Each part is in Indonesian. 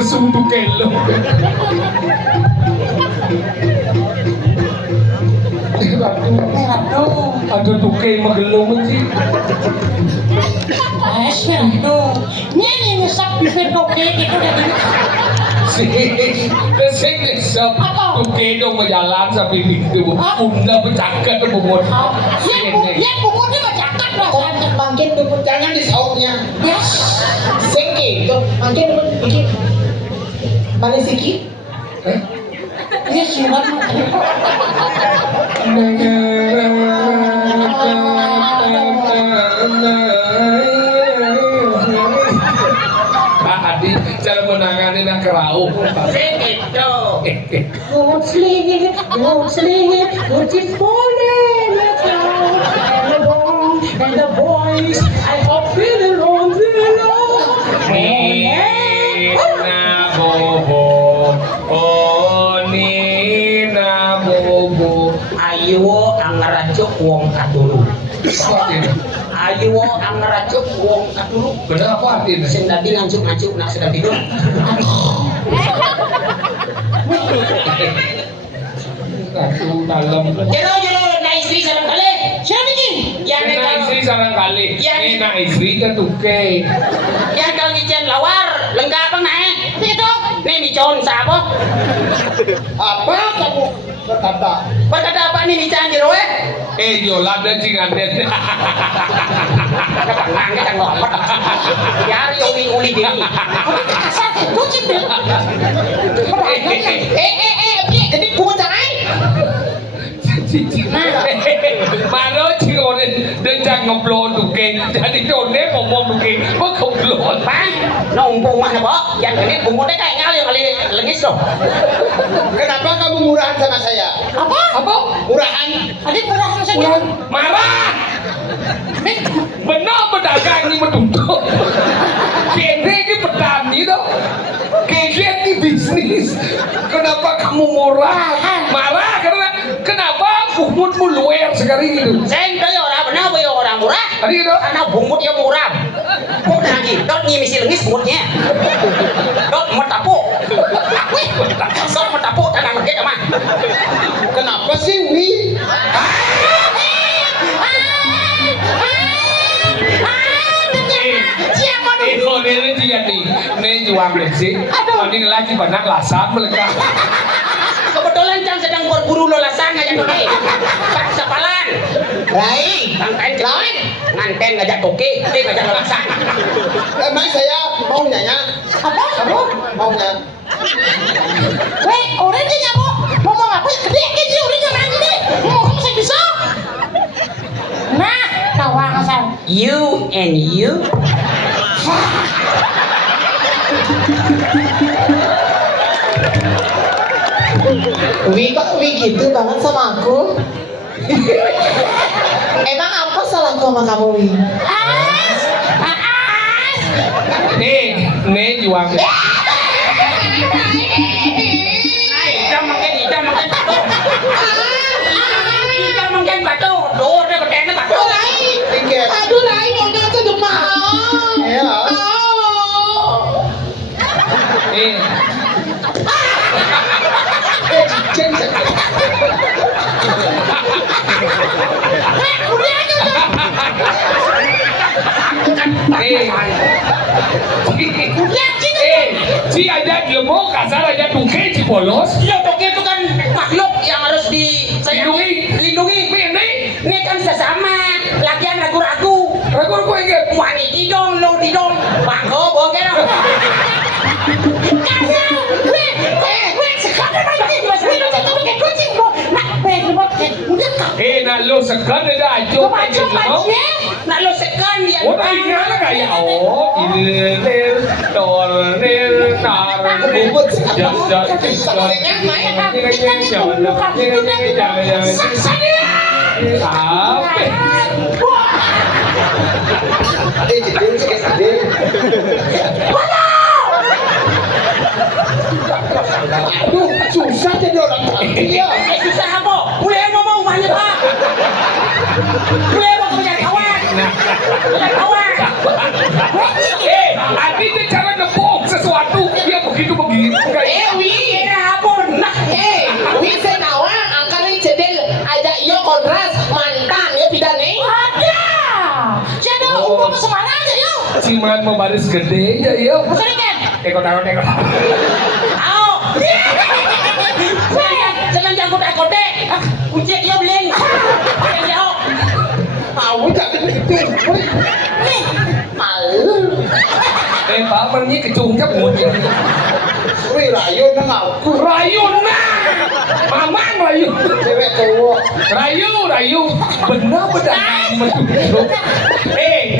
pesung tuh kelo. Aduh tuh kayak magelung sih. Aduh, nyanyi nyesap bibir toke gitu udah gini. Sing nyesep tuh kayak dong berjalan sampai itu. Bunda bercakap tuh bubur. Yang bumbunya bercakap lah. Makin dukun jangan disautnya. Yes. Sengke itu makin dukun bikin. Mana siki? Ini surat Adi cara menangani nak kerau. Don't sleep, don't you fall in the cloud and the bomb and the boys. I hope you don't Nina bobo, oh Nina bobo. Ayo ang ngeracuk wong katulu. Ayo ang ngeracuk wong katulu. Kenapa artinya? Sing tadi ngancuk-ngancuk nak sedang tidur. Aku dalam. Jero na istri sarang kali. Siapa ni? Yang Kena kalau istri sarang kali. Ini nak istri kan tuke. yang kalau ngicen lawar lengkap bang naik. Itu. Nih micon sabo. Apa kamu berkata? Berkata apa nih micen jero Jola dan cingandet. Kadang kadang lompat. Yari uli dini. Asal itu cipil. Jadi pungut jangan. Mana orang dan jangan ngeblon tuke. Jadi donnya ngomong tuke, kok ngeblon? Bang, nombong mana bok? Yang ini punggutnya kayak kali lengis loh. Kenapa kamu murahan sama saya? Apa? Murahan? Adik murah saja. Marah! Benar pedagang ini menuntut. Kene ini petani dong. Kene ini bisnis. Kenapa kamu murah? Marah karena kenapa bungkutmu luar sekali gitu? Saya tahu orang benar boy orang murah. Tadi itu. Karena bungut yang murah. Kok lagi? Dot ngimisi lengis bungutnya. Dot mertapuk. Dot mertapuk tanah mereka mah. Kenapa sih Wi? Siapa tu? Ini dia nih. Ini juang sih. Ini lagi banyak lasan melekat. Kebetulan Cang sedang berburu lolasan ngajak toke. Pak sepalan. Rai, Nganten lain. Nganten ngajak toke, dia ngajak lolasan. emang saya mau nanya? Apa? Maunya? Weh, orang dia nyamuk. Ngomong apa? Gede aja orang yang nanya deh. Ngomong saya bisa. Nah, kawang asal. You and you. Wi kok Wi gitu banget sama aku? Emang apa salahku sama kamu Wi? As. Nih juang. Ijam makan batu. Ijam makan batu. Doa dia berkena batu. Tiket. Aduh lain udah ke demam. Ya. Ceng. Si aja dia mau kasar aja tuke si polos. Ya toke itu kan makhluk yang harus dilindungi. Ini kan sesama. Lagian ragu-ragu. Ragu inget. Wani tidong, lo tidong. Mako boge dong. Sekarang nanti weh lu jadi pakai kucing bo. Nak weh lu pakai udah kau. Nak lo sekan ada aja. Maju. Nak lo sekan dia. Oh, tak ingat lah kayak ilil tornil tar. Jeding sikit jeding. Aduh, susah jadi orang cantik ya. Susah apa? Boleh ngomong banyak pak. Boleh mau punya kawan. Punya kawan. Artinya cara nepuk sesuatu dia gitu begitu kayak Wi. apa nah Wi senawa angkali cedel ada iyo kontras mantan ya pidane. Ada. Siapa umum Semarang aja yuk. ciman membaris gede ya yo. Sering kan? Teko. au jangan jangkut kote uji dia beli ya Aku tak begitu. Nih. Malu. Pak menyi kecung cabut. Wih, rayu nang aku. Rayun nah. Mamang rayu. Cewek cowok. Rayu. Benar metu.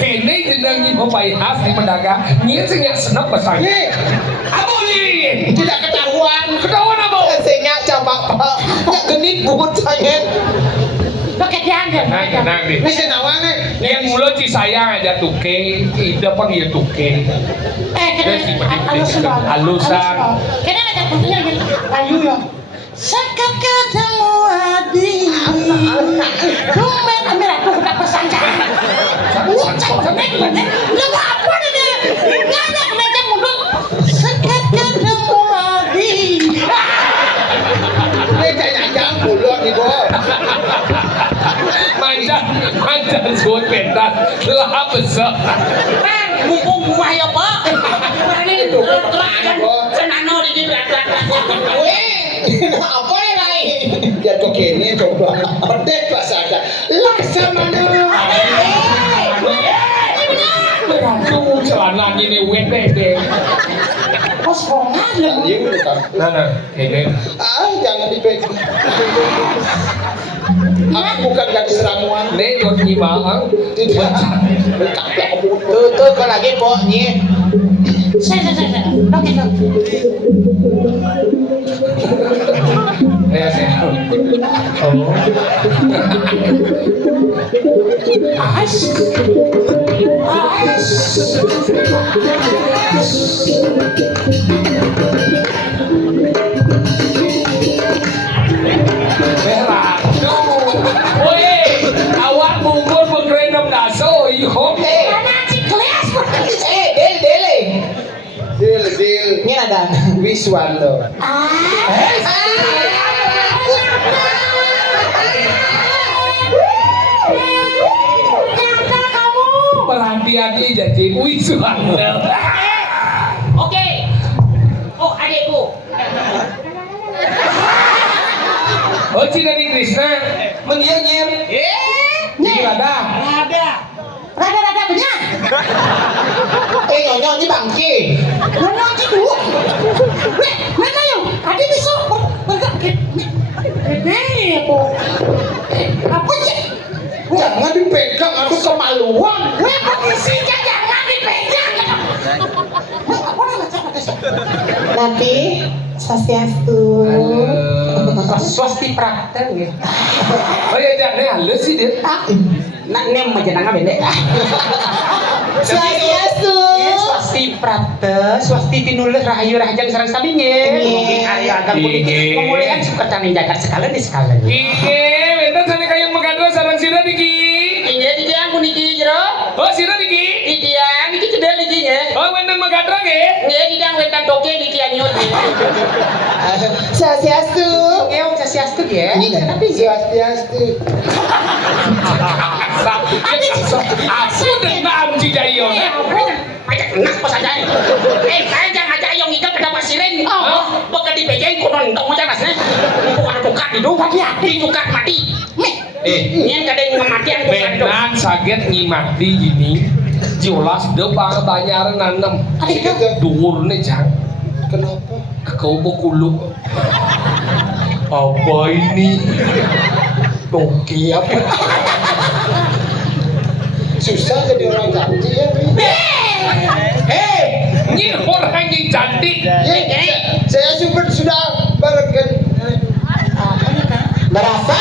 Kene jeneng nyi papai khas di mendaga. Nyi sing senep besar. Nih, Apa ni? tidak ketahuan. Ketahuan apa? Senya coba Pak. Nyak genit buat saya. Pakai diangkat. Nang deh. Ini senawa nih. Yang mulut si sayang aja tuke, tidak panggil tuke. Halusan. Kena ada punya gitu. Ayu ya. Sekat ketemu Adi. Kumen ambil aku udah pesan jangan. Lu apa nih? Nggak ada meja mundur. Sekat ketemu Adi. Ini jangan mulut nih, Bo. Mancan suut pentas, lah besar. kan mumpung rumah ya pak ini senano di belakang Weh, apa nih lain? Ya kok kene coba. Pedek lah saja. Laksamana. Aduh, celana ini wede. Bos bongan lu. Iya, udah kan. Nah, ini. Jangan dipegang. Aku bukan gadis ramuan. Ini dot nyimang. Tidak. Berkaplak kebun. Tuh kalau lagi pokoknya. Saya. Oke. Saya. Oh. Ais. Merah. Woi, awak bungkur berkerenam daso, ihop. Karena cikles. Del. Deal. Ini ada. Wiswanto. Ternyata kamu. Perhatian dia jadi wisuan. oke oh adekku Oh, Cina di Krishna. Menyianyir. Nih, Ada. rada-rada banyak. Nyonya ini bangki. Mana itu? Weh, mana yuk? Adi bisa bergerak. Gede apa? Apa sih? Jangan dipegang, aku kemaluan. Weh, posisinya jangan dipegang. Apa nama sih? Nanti Swastiastu. swasti praktek ya Oh ya, jangan halus sih dia. nak nem aja nang bende Swastiastu. swasti praktek swasti tinulis rahayu rahajang sareng saminge mungkin ayo agak politik pemulihan suka tani jagat sekalian di sekalian Iki, bentar sana kayang mengadra sarang sirah Diki. iya di dia aku niki jero Oh, sirah Diki. di dia niki cedel niki nya Oh, bentar mengadra ke? iya di dia wetan toke niki anyut Swastiastu. Eong sasiastu ya. Tapi Swastiastu. Aku dendam si Jayo. Macam nak pas aja. Kaya aja yang itu pada pasirin. Oh, bakal dipejai konon tong macam nasnya. Bukan bukan itu. Hati bukan mati. Nyen kadang kematian bukan itu. Benan saget nyimati gini. Jelas debang banyaran nanem. Dhuwur nih jang. Kenapa? Kau bekuluk. Apa ini? Toki apa? Susah jadi orang cantik ya. Hei, ini orang yang cantik. Saya sudah berken. Berapa?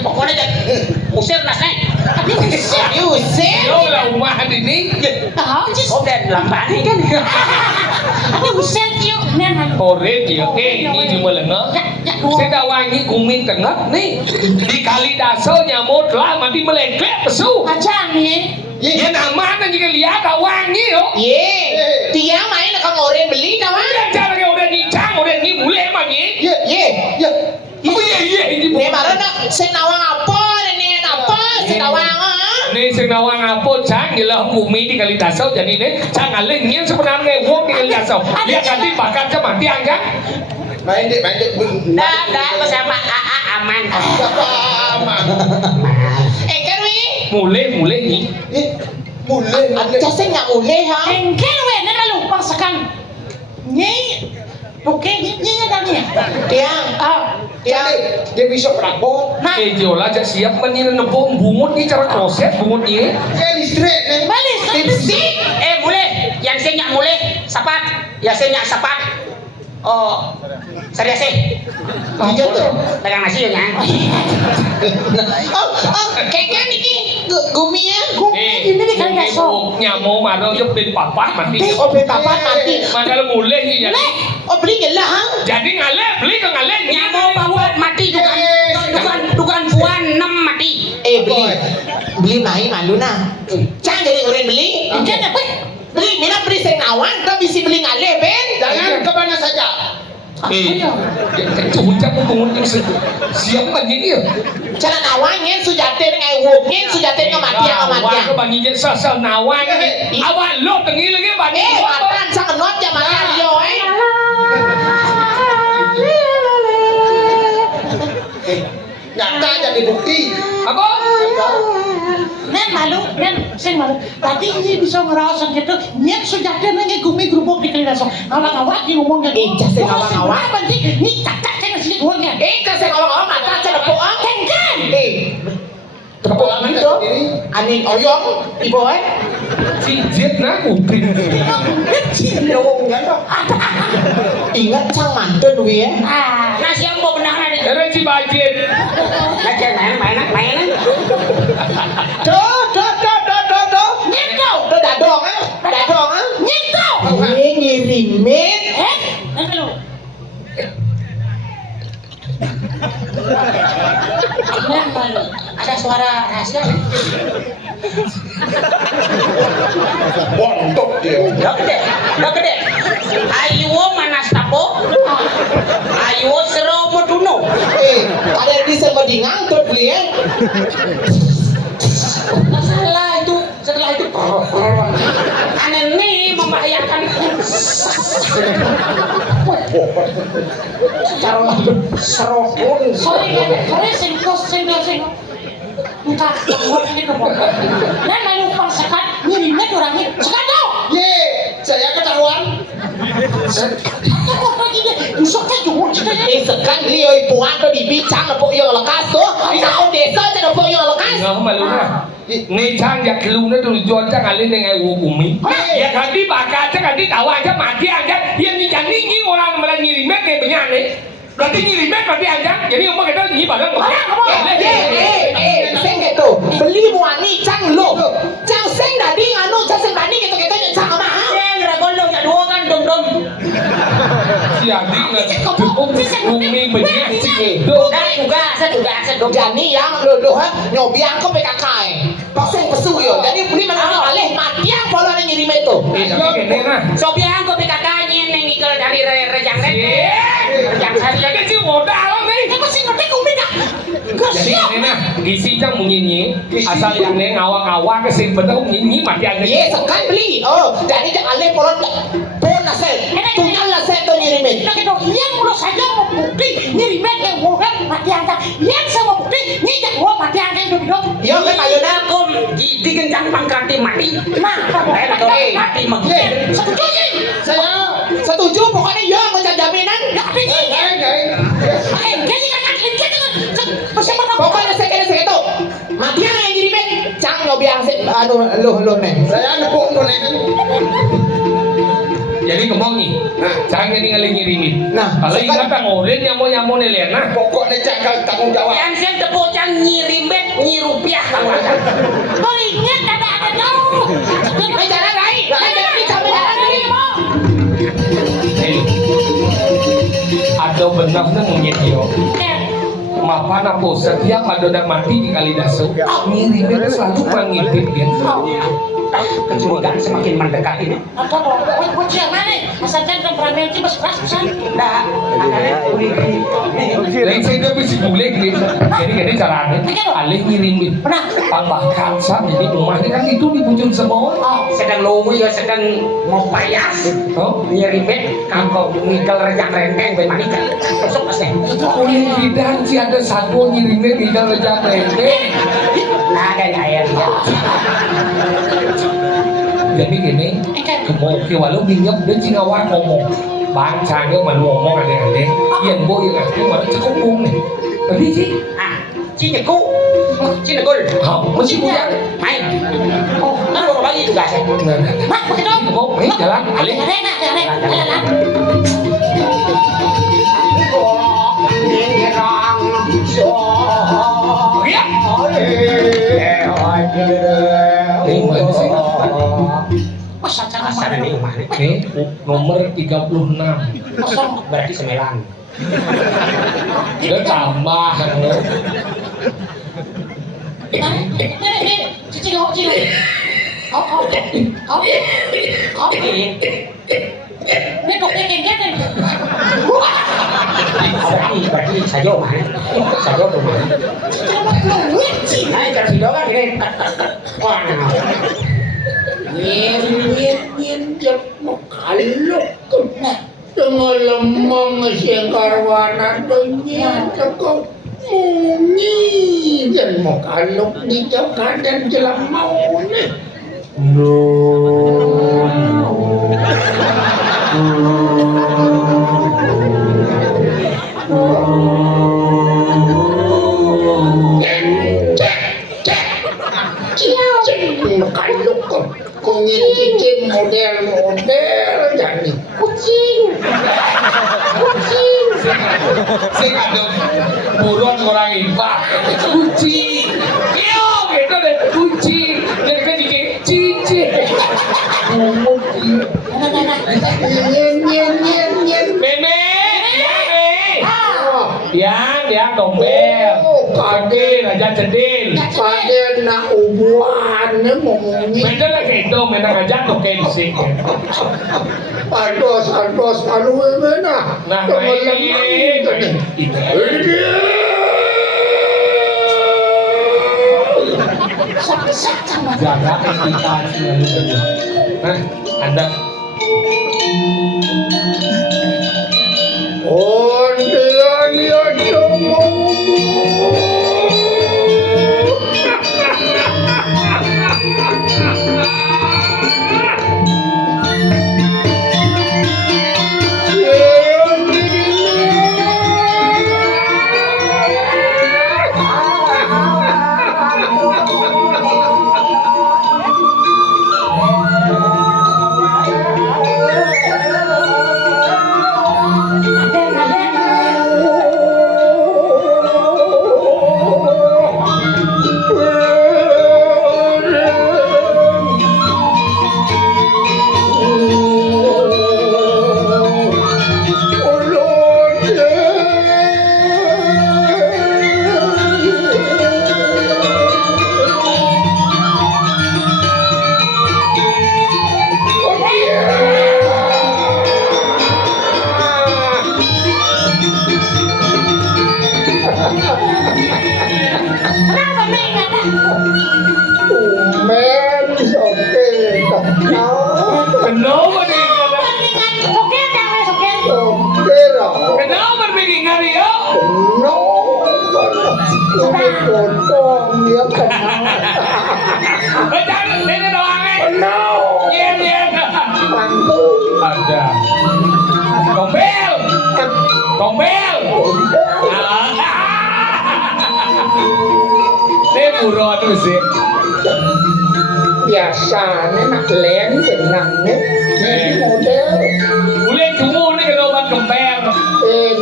Pokoknya jadi usir nasnya. Diusir. Yo lah rumah ini. Tahu sih. Oh dan lambani kan. Ada usen yuk. Ore dia, ini cuma lengah. Saya dah wangi kumin tengah nih. Di kali daso nyamut lah, mati melengkek pesu. Kacang nih. Ya nama nanti jika lihat dah wangi yo. Ye, dia main akan orang beli dah sing nawang apa ini apa sing nawang Ini sing nawang apa cang gila bumi di kali dasau jadi ini cang alingnya sebenarnya wong di kali dasau dia ganti bakal cuma tiang kan Main dik Dah bersama AA aman. aman. Kerwi mulai nih Mulai aja sing nggak mulai ha Engkel we na lupa sekan. Nyai Oke, nyinya tadi ya. tiang dia bisa perabot. Nah, Jola aja siap menina nebong bungut ni cara kroset bungut ni Dia listrik nih. balik lipstick Mulai. Yang saya mulai. Sapat. Yang saya sapat. Oh. Serius sih. Iya tuh. Dagang nasi ya nya. kayaknya niki guminya ini di kali dasau. nyamuk marah je ben papat mati oh papa mati maka mulai ni jadi oh beli gila ha jadi ngaleh beli ke ngaleh Nyamuk bawa mati dukan puan 6 mati. beli mai malu nah cang jadi orang beli Engkel apa? beli mina beli sing nawang tak bisa beli ngale ben Jangan ke mana saja. cucap bungut yang siap bagi dia cara nawangnya sujatin ngai wongin sujatin kematian ke bagi je sasal nawang ni awak lo tengi lagi bagi matan sang not ya makan yo Nyata jadi bukti. apa Nen malu, sing malu. Tadi ini bisa ngerasa gitu. Nyen sudah ada nanya gumi gerubuk di kali dasau. Awak ni ngomong kan. Jasih awak-awak. Banti ni kakak saya ngasih uangnya. kasih awak-awak mata cara poang Engkel. tepuk gitu anin oyong ibu cicit nak kuping ingat sang mantun wi ya Ah, Nasi yang mau benang ada. ada cibajit Nasi mainan. do nyentuh. dadong Nyentuh. ngirimin Nanti lu. Nen malu. Ada suara rahasia. Bontok dia. Dah gede. Ayo manas tapo. Ayo sero moduno. ada di sebedingan tuh beli ya Setelah itu aneh nih membahayakan cara serokun Sorry sing entah ngomong ini kebon. Nen malu persekat ngirimnya orangnya. Sekat tau. Ye, saya ketahuan. Kok lagi dia busuknya jumur cerita ya. sekan beli oi puan tuh dibicang apa yang lekas tuh bisa desa aja apa yang lekas nggak malu na ni cang ya kelu na dulu jual cang alih dengan umi ya ganti bakal cang ganti tawa aja mati aja yang ni jadi ni orang malah ngirimet kayak benyane berarti ngirimet berarti aja jadi umur kita ni barang sing gitu beli muani cang lo cang sing tadi nganu cang sing tadi gitu cang mahal yang ragolo ya dua kan dom jadi nggak umi benyane sih saya juga jadi yang lo ha nyobi angko PKK pasung pesu yo jadi beli mana alih mati yang pola ngirim itu jadi kene nah sobiang ko PKK neng ikel dari rejang rejang saya jadi si modal nih Aku sih ngerti kau beda. jadi kene nah isi cang munyi asal yang neng awak kesini betul munyi mati aja ye sekan beli jadi alih pola bonus tunggal lah saya tuh ngirimin Nah gitu, yang menurut saya mau bukti ngirimnya yang bukan mati angka. Yang saya mau bukti ni jak gua mati angka itu dong. yo kan ayo Kom digencang pangkati mati. Nah, kamu Mati mati. setuju sih. Saya setuju pokoknya yo ngajak jaminan Ya tapi ini. Kayaknya kan masih mana? pokoknya saya kira segitu mati yang ngirimin cang nyobi yang anu lo neng saya nepuk tuh nih. jadi ngomong nih cang ini ngalih ngirimin Nah, kalau sekarang- ingat ngorin nyamo nelena Pokoknya cakal tanggung jawab. Yang saya tepocang nyirim bet nyirupiah kamu aja. Kau ingat ada tahu. jalan lain jalan lain ada benar na mungkin yo mapan apa setiap ada mati di kali dasar ngirimnya selalu mengintip dia kecurigaan semakin mendekat ini. Ada kok, buat siapa nih? Asal jangan pernah nanti mas keras pesan. Nah, akhirnya Lain saya udah bisa boleh gitu. Jadi gini caranya, alih ngirimin tambahkan sama jadi rumahnya kan itu dibujuk semua. sedang lomu ya sedang mau payas. Oh, Nyerimet kangkong ngikel rejang renteng be manika. Besok pas deh. kulit bidang sih ada satu ngirimnya di dalam rejang renteng. Nah, kayak air ya. Jadi gini, kemo walau bingung dan cingawar ngomong. Bang Chang mà ngomong ada yang bo yang aku mà nó cũng buông này. Tapi sih, Ah, Cina ku. Cina gol. masih punya. Main. Oh, kan baru lagi juga sih. Mak, pakai dong. Kemo, jalan, alih. Jalan. Ya. Mana sih? Masa jangan Asal ini rumah nih. Nomor 36. kosong. Berarti 9. Udah tambah. Cici. Kau. Ini kok kayak Berarti sajo mah. Sajo rumah. Nah, cara sido kan ini. Wah. Nyen jep makalok na tengah lemong siyang karwana donya cakap mungi dan makalok di jakadan jelang mau na makalok ko kungin cicing model jadi kucing Saya ada buruan orang iba. Kucing. Yo, gitu deh kucing. Jadi kan jadi cici. nyen Meme. Yang dompet. Kade raja cedil. pada nak ubuan mungi Beda lah kayak itu, mana ngajak tuh kayak sih. ados alu mana Nah, ini. Jaga etika selalu. Nah, Anda Ondian ya kenapa nih? Kenapa bikin ngari ya? Jangan, ini doang Iya. Ada. Tombel. Ini buruan tuh sih. biasanya nak len tenangnya ini model Boleh cuma nih kalau obat kemper.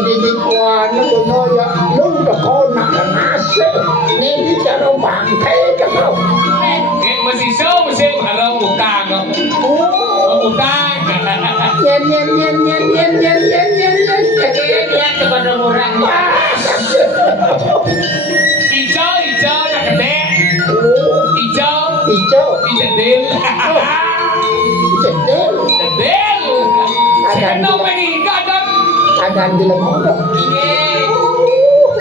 di kuana kono ya lu udah kau nak nase nih di cara bangkai kau Masih harap utang. Utang. yen Kepada orang Hijau nak gede. Hijau. hijau cendil. Cendil. Cendil. Sendo pengen kadang. Ada di lemong dong. Iya.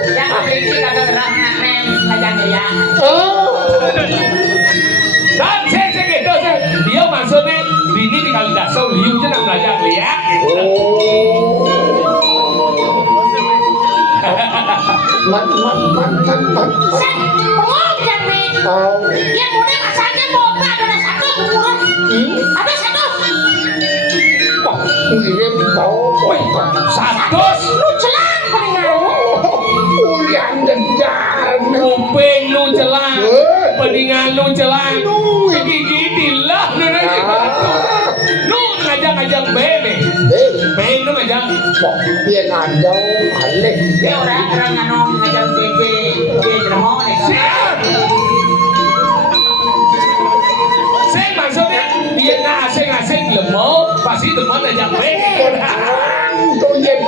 Yang berisi kagak gerak nen ngajak ya. Oh. Dan saya gitu, dia maksudnya bini di kali dasar liu je nak belajar lihat. Man. Sen, bengong kan, Mi. Oh. Yang muda masanya mau ada satu murah. Ada satu. Pak, ngirim bau. Satus. Lu celang peninggalan. Ulian dendam. Kuping lu celang, peningan lu celang, gigi dilah lu ngajak-ngajak bebe, bebe lu ngajak. Pak, biar ada alik. Dia orang anu ngajak bebe, dia jeremo nih. Siap. Saya maksudnya dia asing-asing lemau, pasti teman ngajak bebe. Kau yang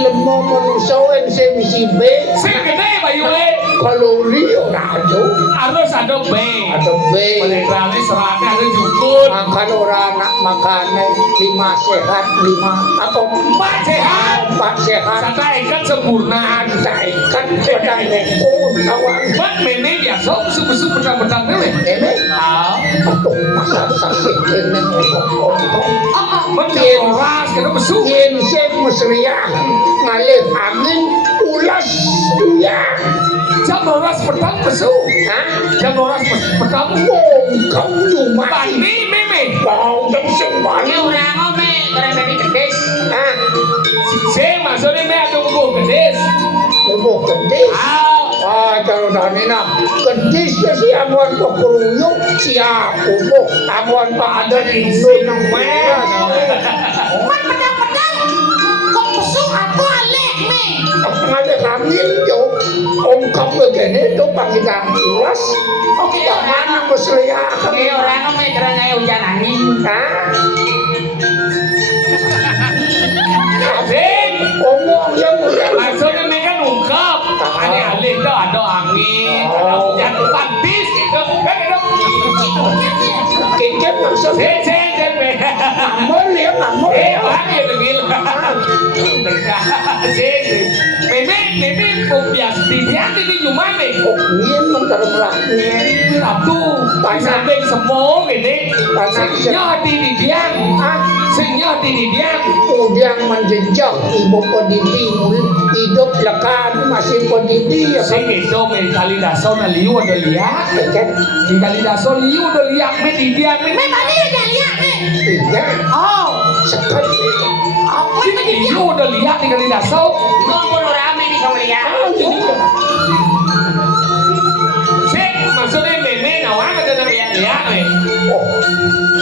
lemah manusia yang saya mesti be. Saya gede bayule, Kalori orang ada. harus ada be. Ada be. Penetralnya seratnya ada jukun. Makan orang nak makan 5 sehat 5 apa 4 sehat. 4 sehat. Sata ikan sempurna. Ada ikan pada neko kawan. Buat meme biasa, sup-sup petang-petang meme. Ini Ah, atau masa sakit ini macam orang kena besuk. Yen saya mesriah ngalih angin ulas ya. Jam orang petang besuk. Hah? Jam orang petang. Kau cuma Bani meme. bau dan Dia semuanya. orang ngome, orang dari kedis. Ah, Saya maksudnya me ada buku kedis. bubuh kedis. Ah, Kalau dah ni nak kedis ke si amuan pak keruyuk siap bubuh amuan pak ada di nang meras. Man pedang-pedang. Kau besuk aku alek, Mi. Ngalih angin yo. Om kau begini tu pakai dalam ulas. Oke, Tak mana mesriah. Dia orang ngome terang ayo hujan angin. Ah, Sing. omong yang mulia. Maksudnya me kan ungkap. Ini alih tu ada angin, ada hujan pantis gitu. Kan itu. Kecil maksudnya. Sing me. Amun ya, amun. Bang ya degil. Sing. Meme biasa dia ini cuma me. Oh, ngin mentarap ngin. Satu, samping semua ini, senyap di diam, senyap di diam. Udang menjejak ibu pendidik hidup lekan masih pendidik ya Sing itu me kali dasar na liu ada liak, kan? di kali dasar liu ada liak me di diam me. Mi, tadi aja lihat, Mi. Iya, Oh. sekali. Apa ini? Liu ada liak di kali dasar. Ngomong rame di kamar ya. Sing maksudnya meme nawan ada na liak me.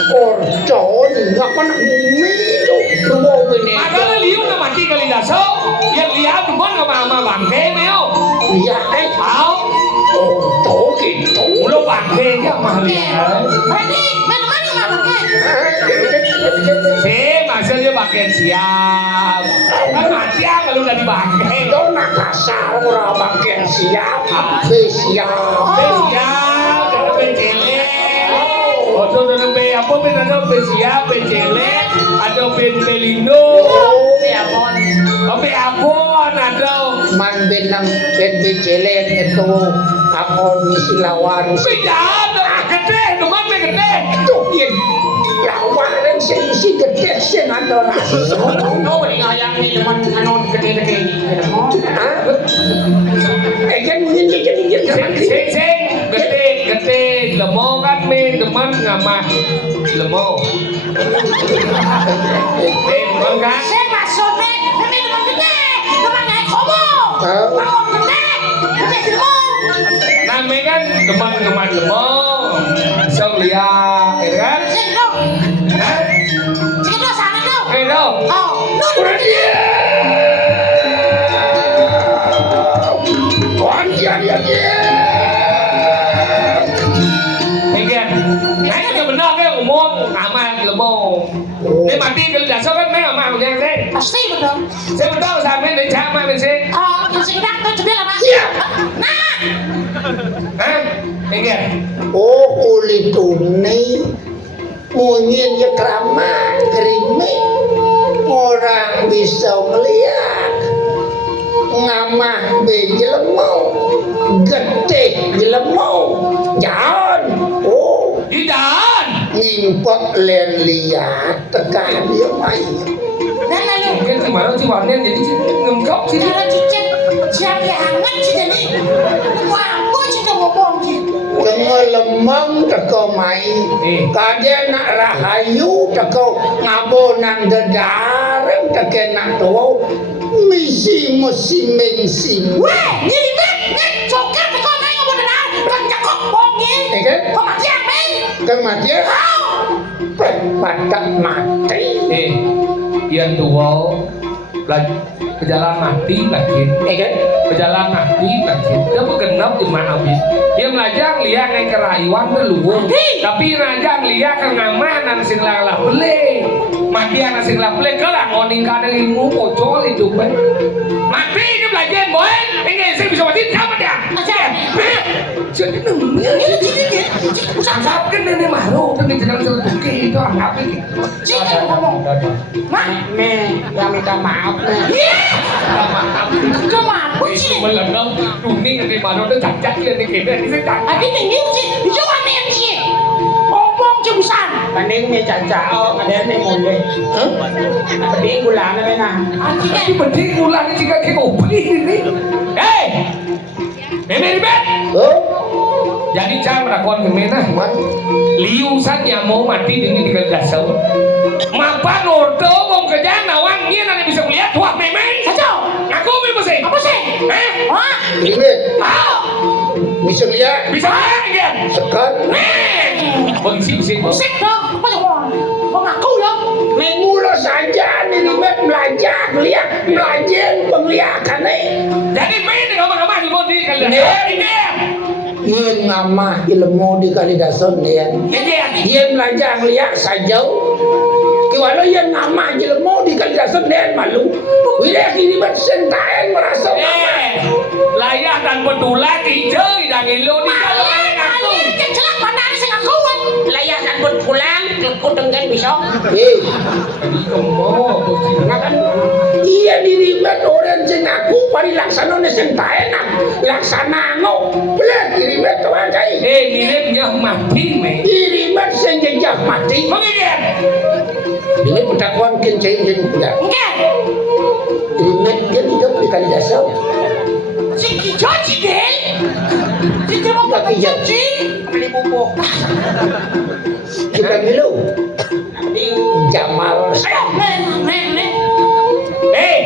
Orcon nggak pernah ngumi tuh rumah ini. Makanya liu na mati kali dasar, yang liak tu pun nggak mama bangke meo. Iya, Tahu? tahu gitu. Ulo bangke ya mah liak. Berarti minuman nggak pakai. Sing maksudnya bagian siap. Kan mati ah kalau udah dibangke. Itu nak kasar orang bagian siap, siap. Siap, ada becele. Oh, ada be apa ben ada be siap, becele, ada ben belindo. Ya pon. Be abon ada. Man benang ben jelek itu amon misi lawan. Beda ada gede, teman be gede. Tuh yen lawan si gede sen ada rasa. Oh, ini ngayang nih teman anu gede-gede gitu. Hah? Kan ngin Sing gede lemong kan me teman ngamah lemong. Teman kan? Saya maksudnya, ini teman gede. Teman naik komo. Teman gede. Gede semua. Name kan teman lemong. Bisa lihat, ya kan? Sing dong. Hah? Sing dong sana dong. Ayo. Oh, nun. Ingin, nãy giờ mình nói cái ngomong ngamal lemong. Ini mati kalau dasar kan memang ngamal yang sih. Pasti betul. Saya betul sampai dari sama sih. Oh, yang sing dak tuh jebel apa? Nah. Hah? Ingat. Oh kulit tuni mungkin ya keramat kerimik orang bisa melihat ngamah bejelemu gede jelemu jangan oh Tidak. ngimpok len lihat tekan dia main Nah lalu Mungkin kemarin si Wanen jadi ngengkap sih. cara cicit siapa hangat sih jadi apa sih kamu ngomong sih tengah lemang teko main kadang nak rahayu teko ngabo nang dedarem teke nak tuau misi musim mengsim weh nyiri bet cokar teko naik ngomong benar kan jakok bongin kan kematian men kematian patak mati Yang tua lagi pejalan mati lagi. kan Pejalan mati lagi. Dia bergenap di mana habis. Dia melajang lihat naik kerayuan dulu. Tapi rajang lihat ke ngamah nang sing lah beli. Mati anak sing lah beli kalau ngoning kadang ilmu pocol itu kan. Mati dia belajar boy. Ini saya bisa mati siapa dia? aja Jadi nemu. ini cicit ya Anggap kan nenek maru tapi jangan celuk itu anggap ini. cicit ngomong mak nih yang minta maaf nih kamu apa sih Melenggang kuning nenek maru itu cacat dia nih kena ini saya Adi tinggi sih, itu aneh sih. Ngomong cebusan. mending nih caca ada nih mulai mending gula nih nah Tapi penting ulang jika kita ngopi ini. Hei, nenek ribet. oh Jadi cara melakukan gimana? mat Liu saja mau mati ini di dasar. Mapa nordo mau kerja nawangnya nanti bisa melihat wah memang. Kacau. Aku bisa sih. Apa sih? Wah, limit Tahu? bisa lihat Bisa ya? sekat Bengsi sih bos. musik dong. Apa yang mau ngaku ya? mula saja nih limit belajar lihat belajar penglihakan nih Jadi main dengan ngomong di bodi kalian. Ini. Yen ngamah ilmu di Kalidason yen. Yen belajar lihat saja. Kiwala yen ngamah ilmu di Kalidason yen malu. Wira kini bersentain merasa Layak dan betulan hijau dan ilo di kalau aku. Ini celak mana sih ngaku? layak dan pulang aku dengan besok eh Kemo, kan iya diribat orang sing aku pari laksana sentain laksana ngo. Belah diribat tuan cai. miripnya mati me. Diribat sing jejak mati. Mengingat. Ini pendakwaan kencing yen enggak. Enggak. Diribat dia hidup di Kalidason. Si Kijo Cidel. Si mau pakai janji. beli pupuk Kita dulu mending Jamal Ayo, nih.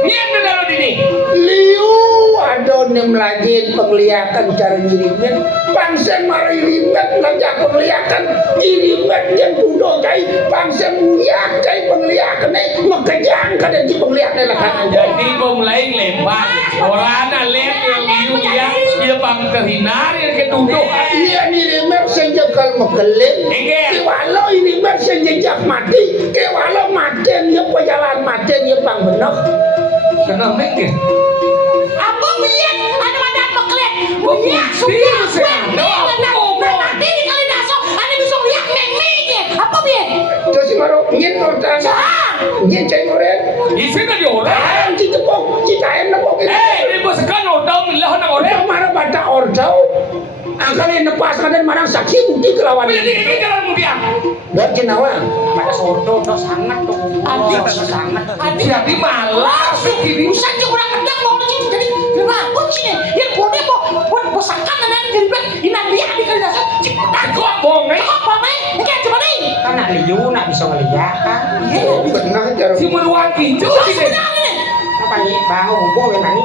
Niat mendarat ini. Liu ada nem lagi penglihatan cara nyirimin bangsa mari ribet lagi penglihatan irimet yang budo kai bangsa mulia kai penglihatan makejang kada di penglihatan lah Jadi pemulai lebar. Orang lem yang liu ya. Dia bang terhinar yang keduduk. iya irimet sejak mekelem kewalo irimet sejak mati kewalo mati dia pejalan mati dia bang benak Kenapa mikir? Apa biar ada peklet? Oh, Biar iya, sudah. iya. Nanti di kali daso, ada bisa lihat memikir. Apa biar? terus baru nyin orang nyin cai orang Isi na di orang. ci tepok ci taen nepok Ini bos kan orang milah na orang. mana baca ordau angkali nepas kaden marang saksi bukti kelawan Jadi ini jalan kemudian. dan cinawa pada sordo udah sangat tuh sangat Jadi malah segini. Busan juga orang kendang mau ngecit. Jadi kenapa sih? Yang boleh mau bosakan dan jadi bilang inang lihat di kali daso. Aku bohong nih. Apa nih? Ini coba nih. kan nak liu nak bisa ngeliat kan benar cara Si meluang hijau sih. apa nih bang gue memang ini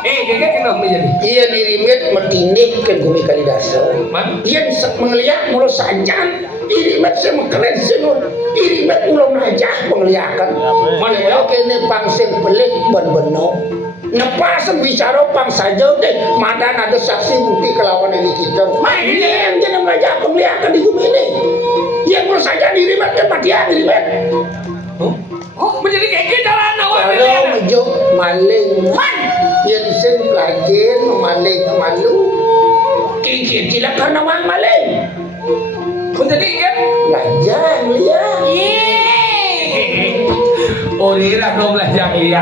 Kayaknya kenapa jadi? iya dirimet metinik kan gumi kali dasar Man? iya mengeliat mulut sanjan irimet semekelen senur irimet ulong najah penglihatan Mana ya? kalau kene pangsen pelik ben-beno nepasan bicara pang saja deh madan ada saksi bukti kelawan ini kita ini yang jangan najah penglihatan di gumi ini yang mulut saja dirimet kan matian dirimet Oh, menjadi kayak gitu jalan awal kalau milihan. mejuk maling yang sen pelajar maling malu kikit sila ka nawang maling. Kung jadi kan? Lajang liang. Oh đi là gồm là giang lìa.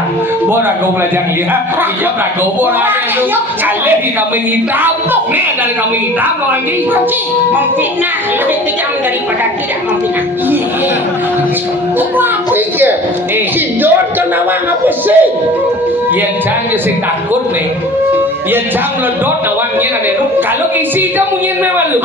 Bố là gồm là giang lìa. Thì giúp là gồm bố là gồm. Chẳng lẽ thì kami hitam. Nè dari kami hitam lo lagi. Memfitnah lebih kejam daripada tidak memfitnah. Kikit. Si Don ka nawang apa sih? Yên Trang như sinh takut nih. Yên Trang ledot na wang nhiên ada lu. Kalau isi kamu nhiên memang lu.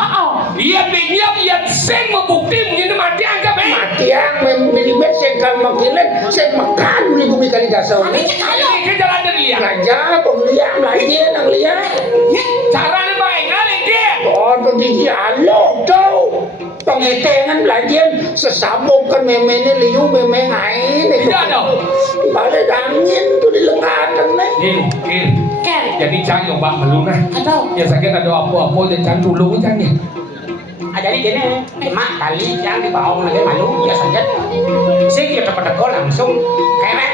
Iya binyap iya seng membukti nhiên mati angka be. Matiang memilibet sengkal makilet seng makan uli gumi kali dasau. Ini ke jalan dari dia. Lajang pengliang lajang nang liang. Caranya baik ngali dia. Oh, begitu alo tau. Pengetengan lajang sesabuk kan memene liu memeng ain. Tidak dong. Balik angin tuh di lengatan nih. Gil. Jadi Trang yang bak malu nah. Ya sakit ada apa-apa jadi Trang dulu Trang nih. Jadi gini, mak tali yang di bawah lagi malu ya saja. Saya kita pada kau langsung keret.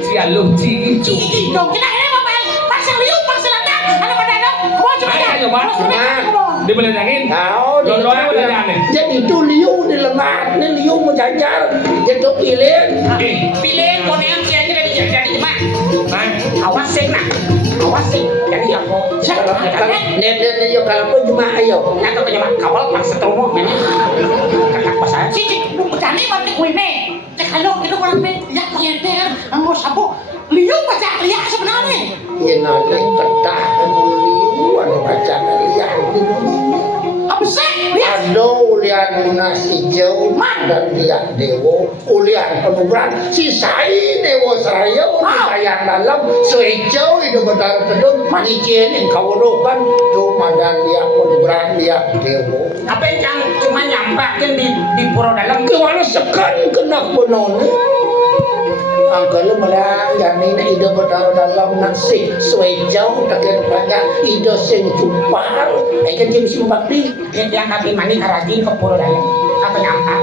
Si alu ci itu. Dong kita ini apa yang pasang liuk, pasang landak, ada pada ada. Kau coba Ayo bak. Dia boleh nangin. Tahu di Lolo boleh nangin. jadi itu liu di lengat nih liu mau jajar. Jadi pilih. Pilih kau yang kian jadi jadi mak. Nah, Awas sih nak, awas sih. Jadi aku. Net yo kalau pun cuma ayo. Nyata punya mak kawal pas ketemu ini. Kakak pas saya. Si cik, lu berani mati kue me. Cek kalau kita kurang me, ya kue me kan, anggo sabu. Liuk baca liak sebenarnya. Ini ada ketah liu ada baca liang. Apa sih? Liak. Aduh ulian munas hijau dan lihat dewo ulian penugaran si sai dewo saya sayang dalam sehijau itu benar kedung manicien yang kawarukan cuma dan lihat penugaran lihat dewo Apa yang cuma nyampakin di pura dalam. kemana sekan kena penoni angkala melang yang ini ide benar dalam nasi sehijau takkan banyak ide sing cumpar kan jadi sumpah di Yang kami mani karajin ke pura dalam. Apa nyampak?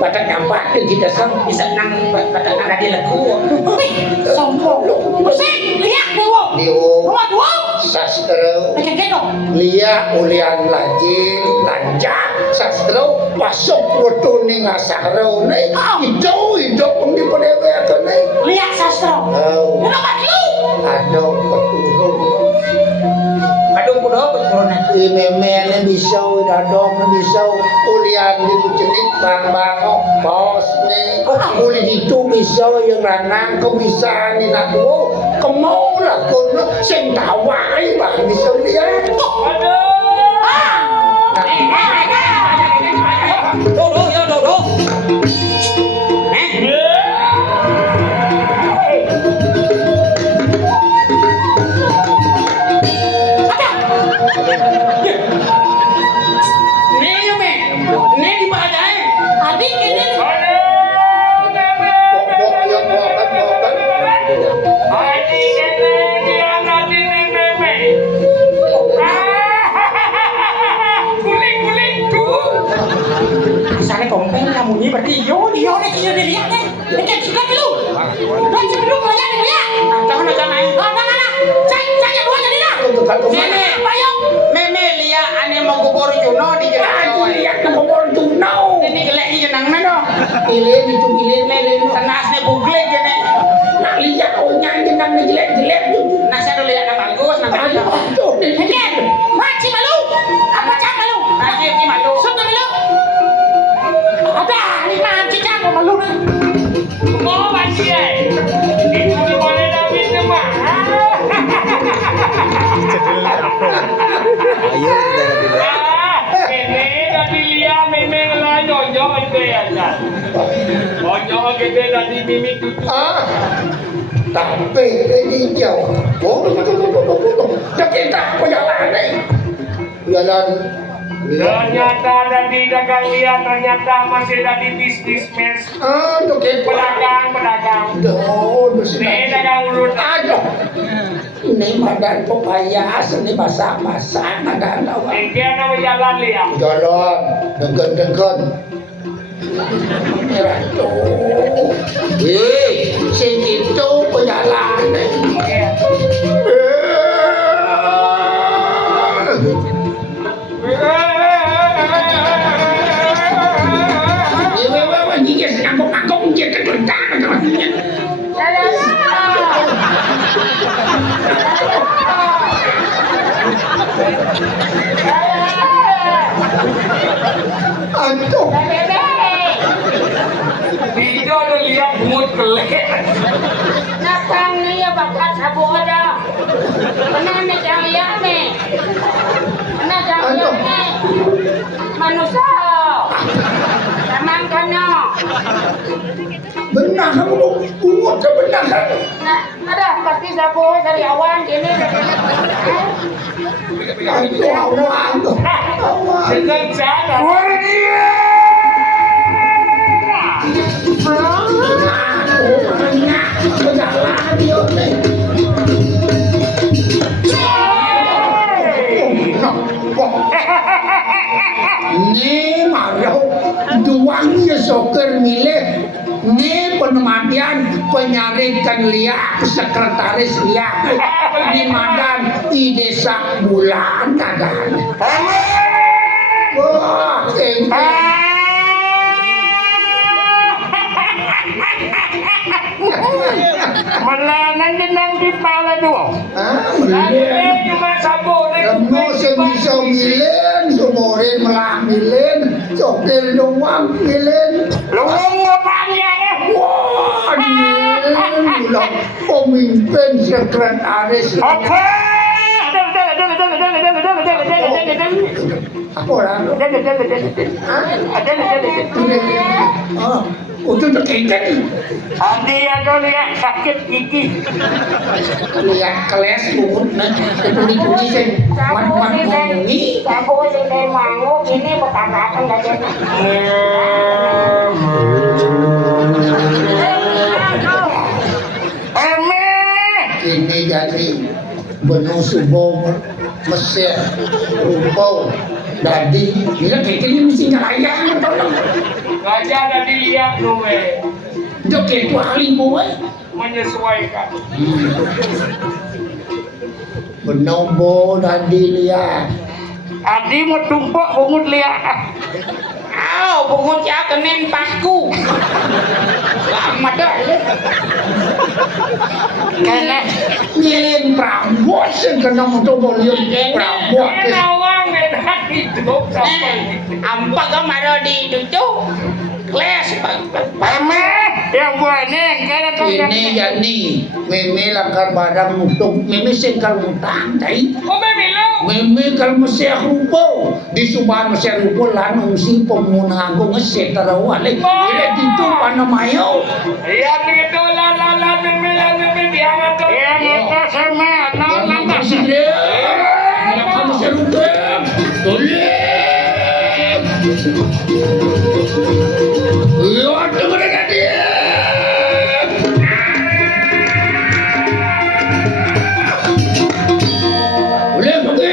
pada nyampak kita sang Bisa nang pada nang di leku. Wih, sombong. Apa sih? Liak dewo. dewo Rumah dua. sastra Kayak gitu. Lia ulian lajin lanjak sastra pasok wetune ngasaro nih hidup pengi pedewe nih Liak sastra. oh Kenapa lu? ada peturun Aduh kudo keturunan. ini mene bisa dadong bisa ulian di jenik bang bos nih uli itu bisa yang ranang kau bisa nih nak tuh kemau lah kau sing tawai bang bisa lihat Dodo. Nih di badai. Adik ini. Sana kompeng kamu ni berarti yo. Iya deh, iya deh, lihat deh. Ini sudah dulu. Dan sebelum belajar lihat. Jangan. Nah. Saya dua jadi dah. Nenek, Bayang. meme lihat ane mau kubur Juno di jenang. lihat ke bawah tunau Ini gelek di jenang mana? pilih itu pilih lele Tenasnya buglek jene. nak lihat orang jenang jelek tu Nasa dulu lihat bagus nanti. aduh Ken, maci malu. Apa cak malu? Nanti ini malu. Sudah malu. Ada, ini maci cak malu nih. mau mati ya. Itu boleh David mah. Ini tadi lihat memang lah jojok itu ya kan. Jojok gede tadi mimik tutup. tapi ini jauh dah kita berjalan nih jalan Ternyata tadi dagang lihat ternyata masih ada di bisnismen. tuh kita Pedagang. Ini dagang urut. aduh ini madan pepaya seni masak ada apa Ini nama jalan lihat. jalan dengken sing itu penjalan gelet. Natang niya bakat sa boda. Panani jang liya nih. Mana jang liya nih. Manusia. Tamang kano. Benar kamu pungut ke benar kan? Nah, ada pasti sabu dari awan gini. Itu awal tuh. Awal. Dengan cara. Orangnya berjalan dia nih. Ini marah duangnya soccer milih. Ini penamadian penyarikan liak sekretaris liak di Madan di desa bulan kadan. Wah, Melanan din ang di pala doon. milih. Cuma sabon. Kamu sebisa milih, sumorin melang milih, soccer doang milih. Lungong mo pa niya eh. Wah, dia pemimpin sekretaris. Oke. Apa orang? Ah, itu terkengkeng. Andi ada lihat sakit gigi. Lihat keles bungut nih, puni-puni sih, mat-mat ngomongin. Sabu sing dari mangu gini betatakan gak jadi. Ini jadi benung subong, mesir, rumpau, dadi. Gila kayaknya mesti nyalayan, tolong. Gajah ada dilihat gue. Dia kayak tuh halimau, Menyesuaikan. benung bo dadi lihat. Adi mau tumpuk bungut lihat. Aw, bungut ya kenen pasku. Lama dah. Karena Milih Prambos yang kena motor bolion Prambos. nawang beda hidup sampai. Ampak ka maro di dudu. Kles. Yang buahnya karena Ini ya nih, meme langgar barang untuk meme sekal utang, tay. Oh memilo. Meme kalau mesir rupo di Subang mesir rupo lanung si pemunago ngeset tarawale. Ila dito panamayo. Yang itu lala meme biangan tuh. Yang itu sama nang Sige. Ila ka mesir rupo. Tolong. Yo, tunggu dekat dia. Boleh pergi.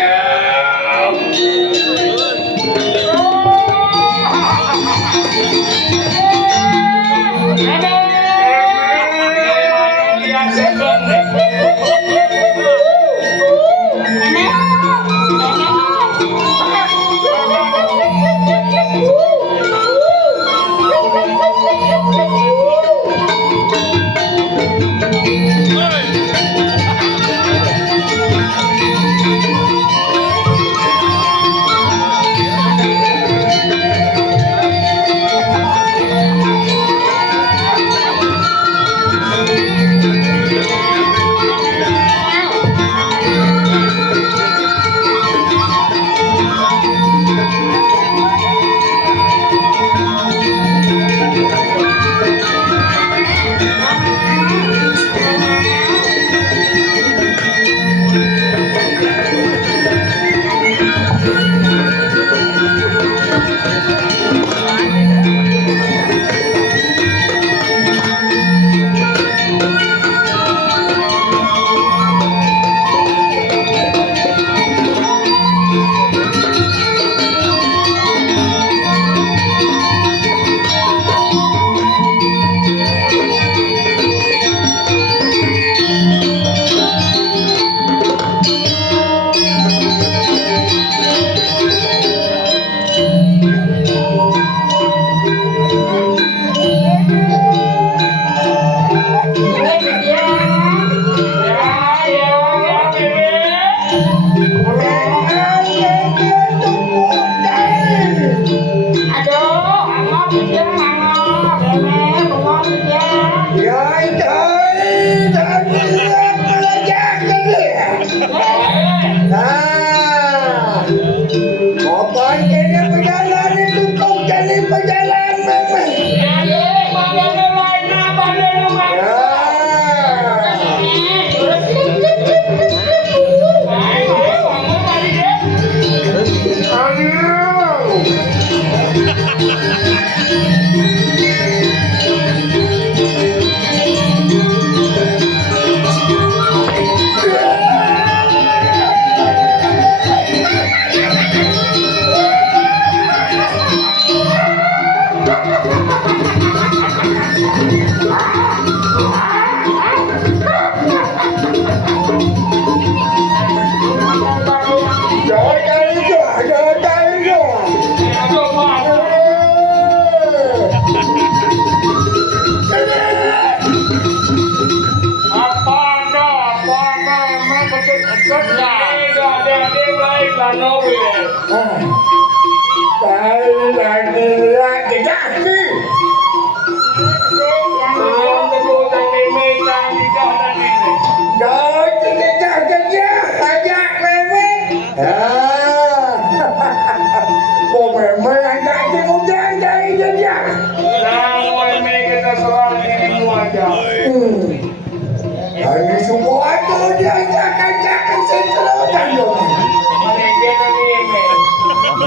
Hari semua tu diajak-ajak senteran dong.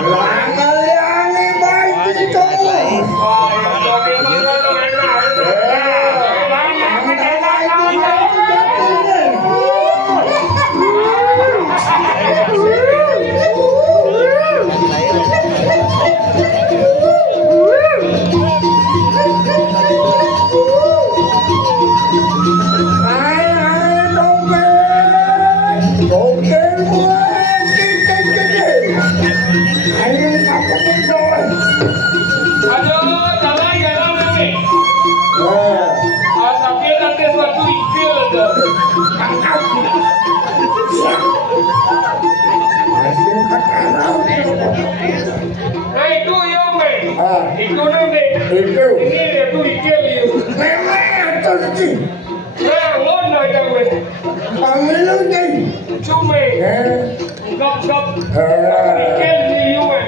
Langal yang baik itu. Itu nanti. Itu. Ini dia tuh ikil you. Memang atas sih. Nah, lo nak yang gue. Pamilu ni. Cuma. Gap. Ikil ni you eh.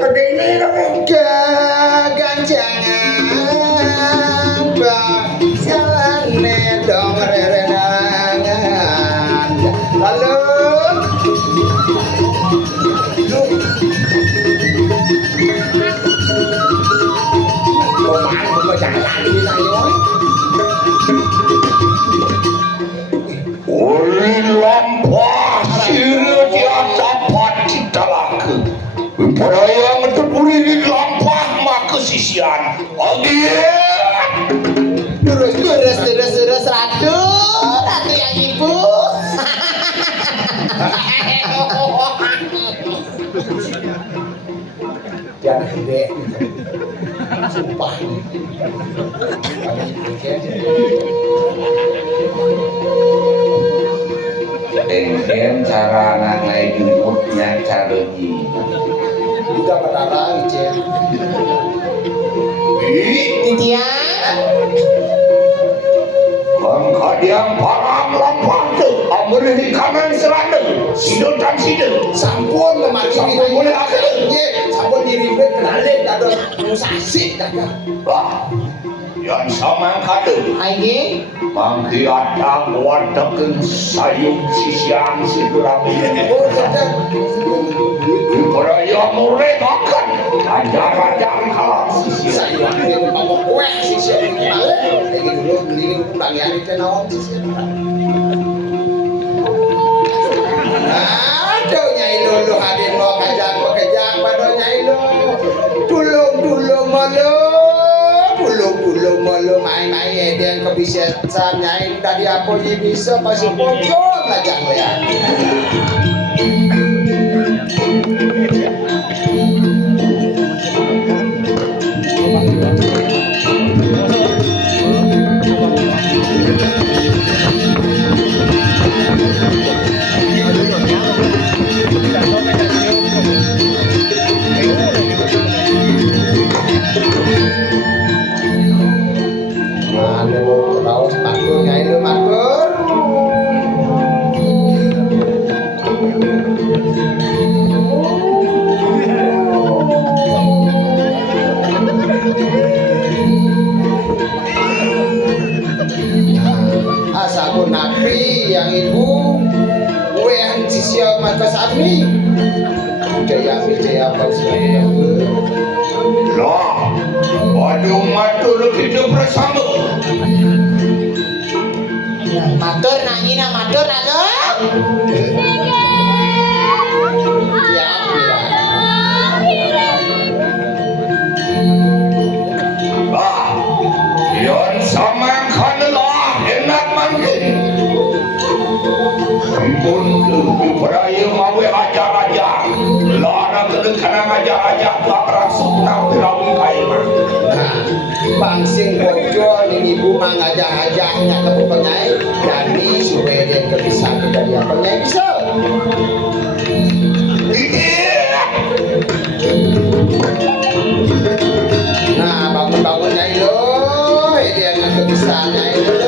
Pada ini dong. Jangan jalan dong rerenangan. Lalu Oleh lampah sila dia dapat ditalaku. Pada yang terpuri di lampah maka sisian. terus ratu yang ibu. Jangan gede. Sumpah. Engken cara nangai jemputnya cara ni. Juga petara Ijen. Titia. Bangka dia parang lampah tu. Amri kanan serada. Sidon dan sidon. Sampun lemari Sampun boleh akhir. Ye, sampun dirimbet kenalin ada musasi dagang. Wah. Yang sama kata. Aini Mangki ada wadakan sayung sisian sidurabi. oh sedang Pada yang mulai makan. Ajar-ajar kalah sisian. saya ini bawa kue sisi ini balik. Lagi dulu beli bagian itu nawang sisi. Aduh nyai lulu hadir mau kajak pada nyai lulu. Dulung malu main-main yang kebiasaan nyai tadi apa yang bisa pasti pocong aja ya. Terus matur nyai lu matur. Asal nabi yang ibu kue yang sisiap maka sapi jaya pasir Lah, waduh matul kita bersama. matur nangina matur naga ya Bangsing bojo ning ibu mangajak-ajaknya ke pengai jadi supaya dia kepisah dari apa pengai bisa. Nah, bangun-bangun nyai loh, dia nak kepisah nyai loh.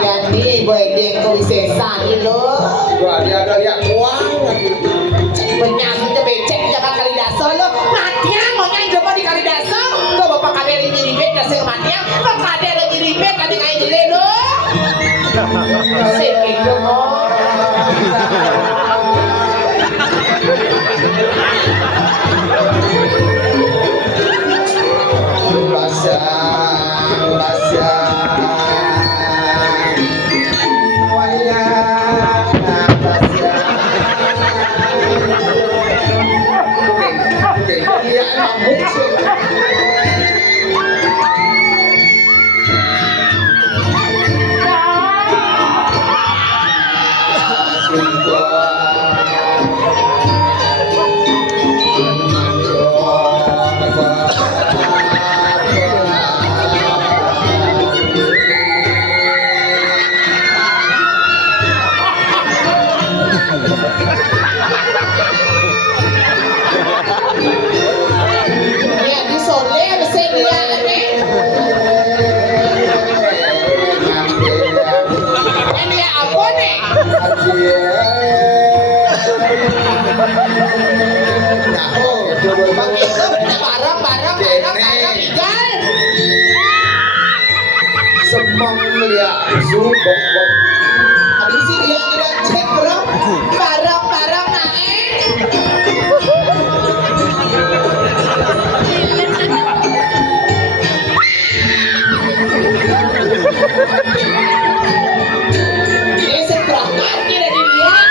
Jadi boy dia kau sesa ni lo. Wah, dia ada lihat uang lagi. Banyak saja becek jangan kali dasar lo. Matian mau nyai jumpa di kali dasar. Kau bapak kade lagi ribet dasar matian. Kau kade lagi ribet kade kain jele lo. Sekek lo. Semang melihat subok Habis ini dia tidak cek bro. Barang-barang naik. Ini seberangkat tidak dilihat.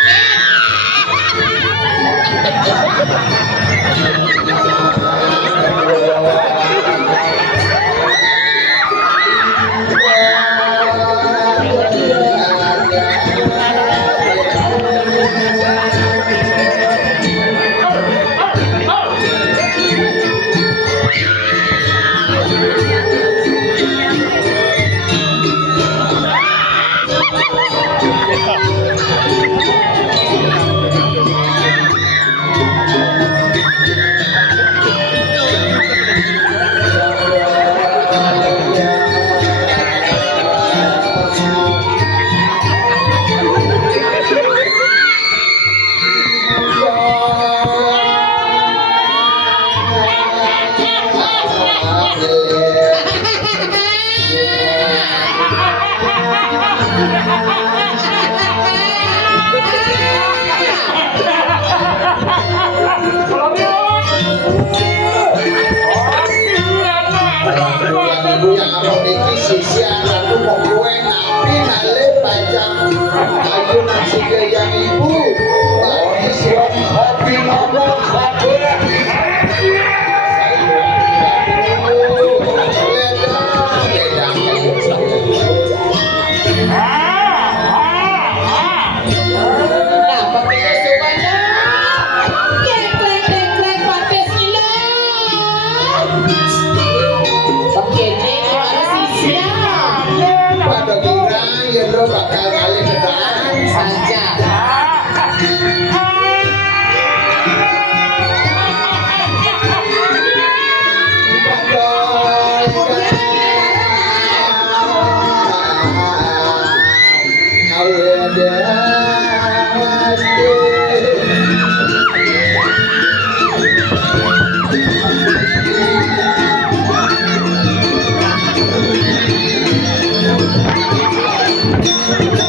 Thank you.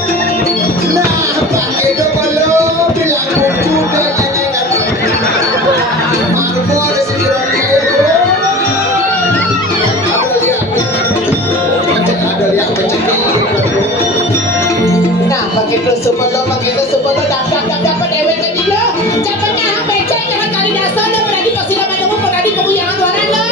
begitu sebelum dapat dewe ke dia. Capeknya becek dengan kali dasar dan berani pasti lama tunggu berani kebuyangan luaran lo.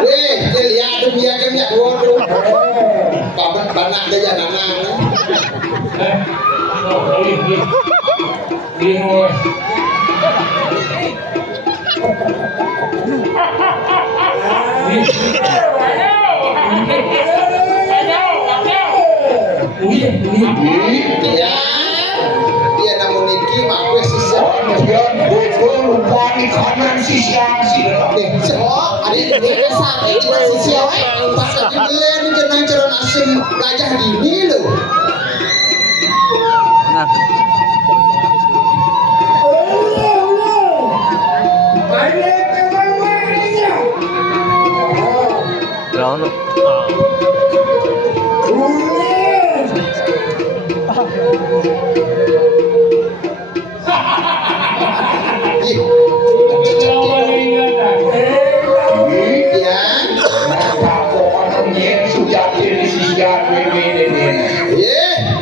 Weh, dia lihat dia kan nyak wono. Bapak banak dia nanang. Dia namun iki mak wis sisa. Dia betul wani kanan sisa sih. Oh, ada ini sakit cuma sisi wae. Pas lagi belen jenang ceron asem gajah dini lho.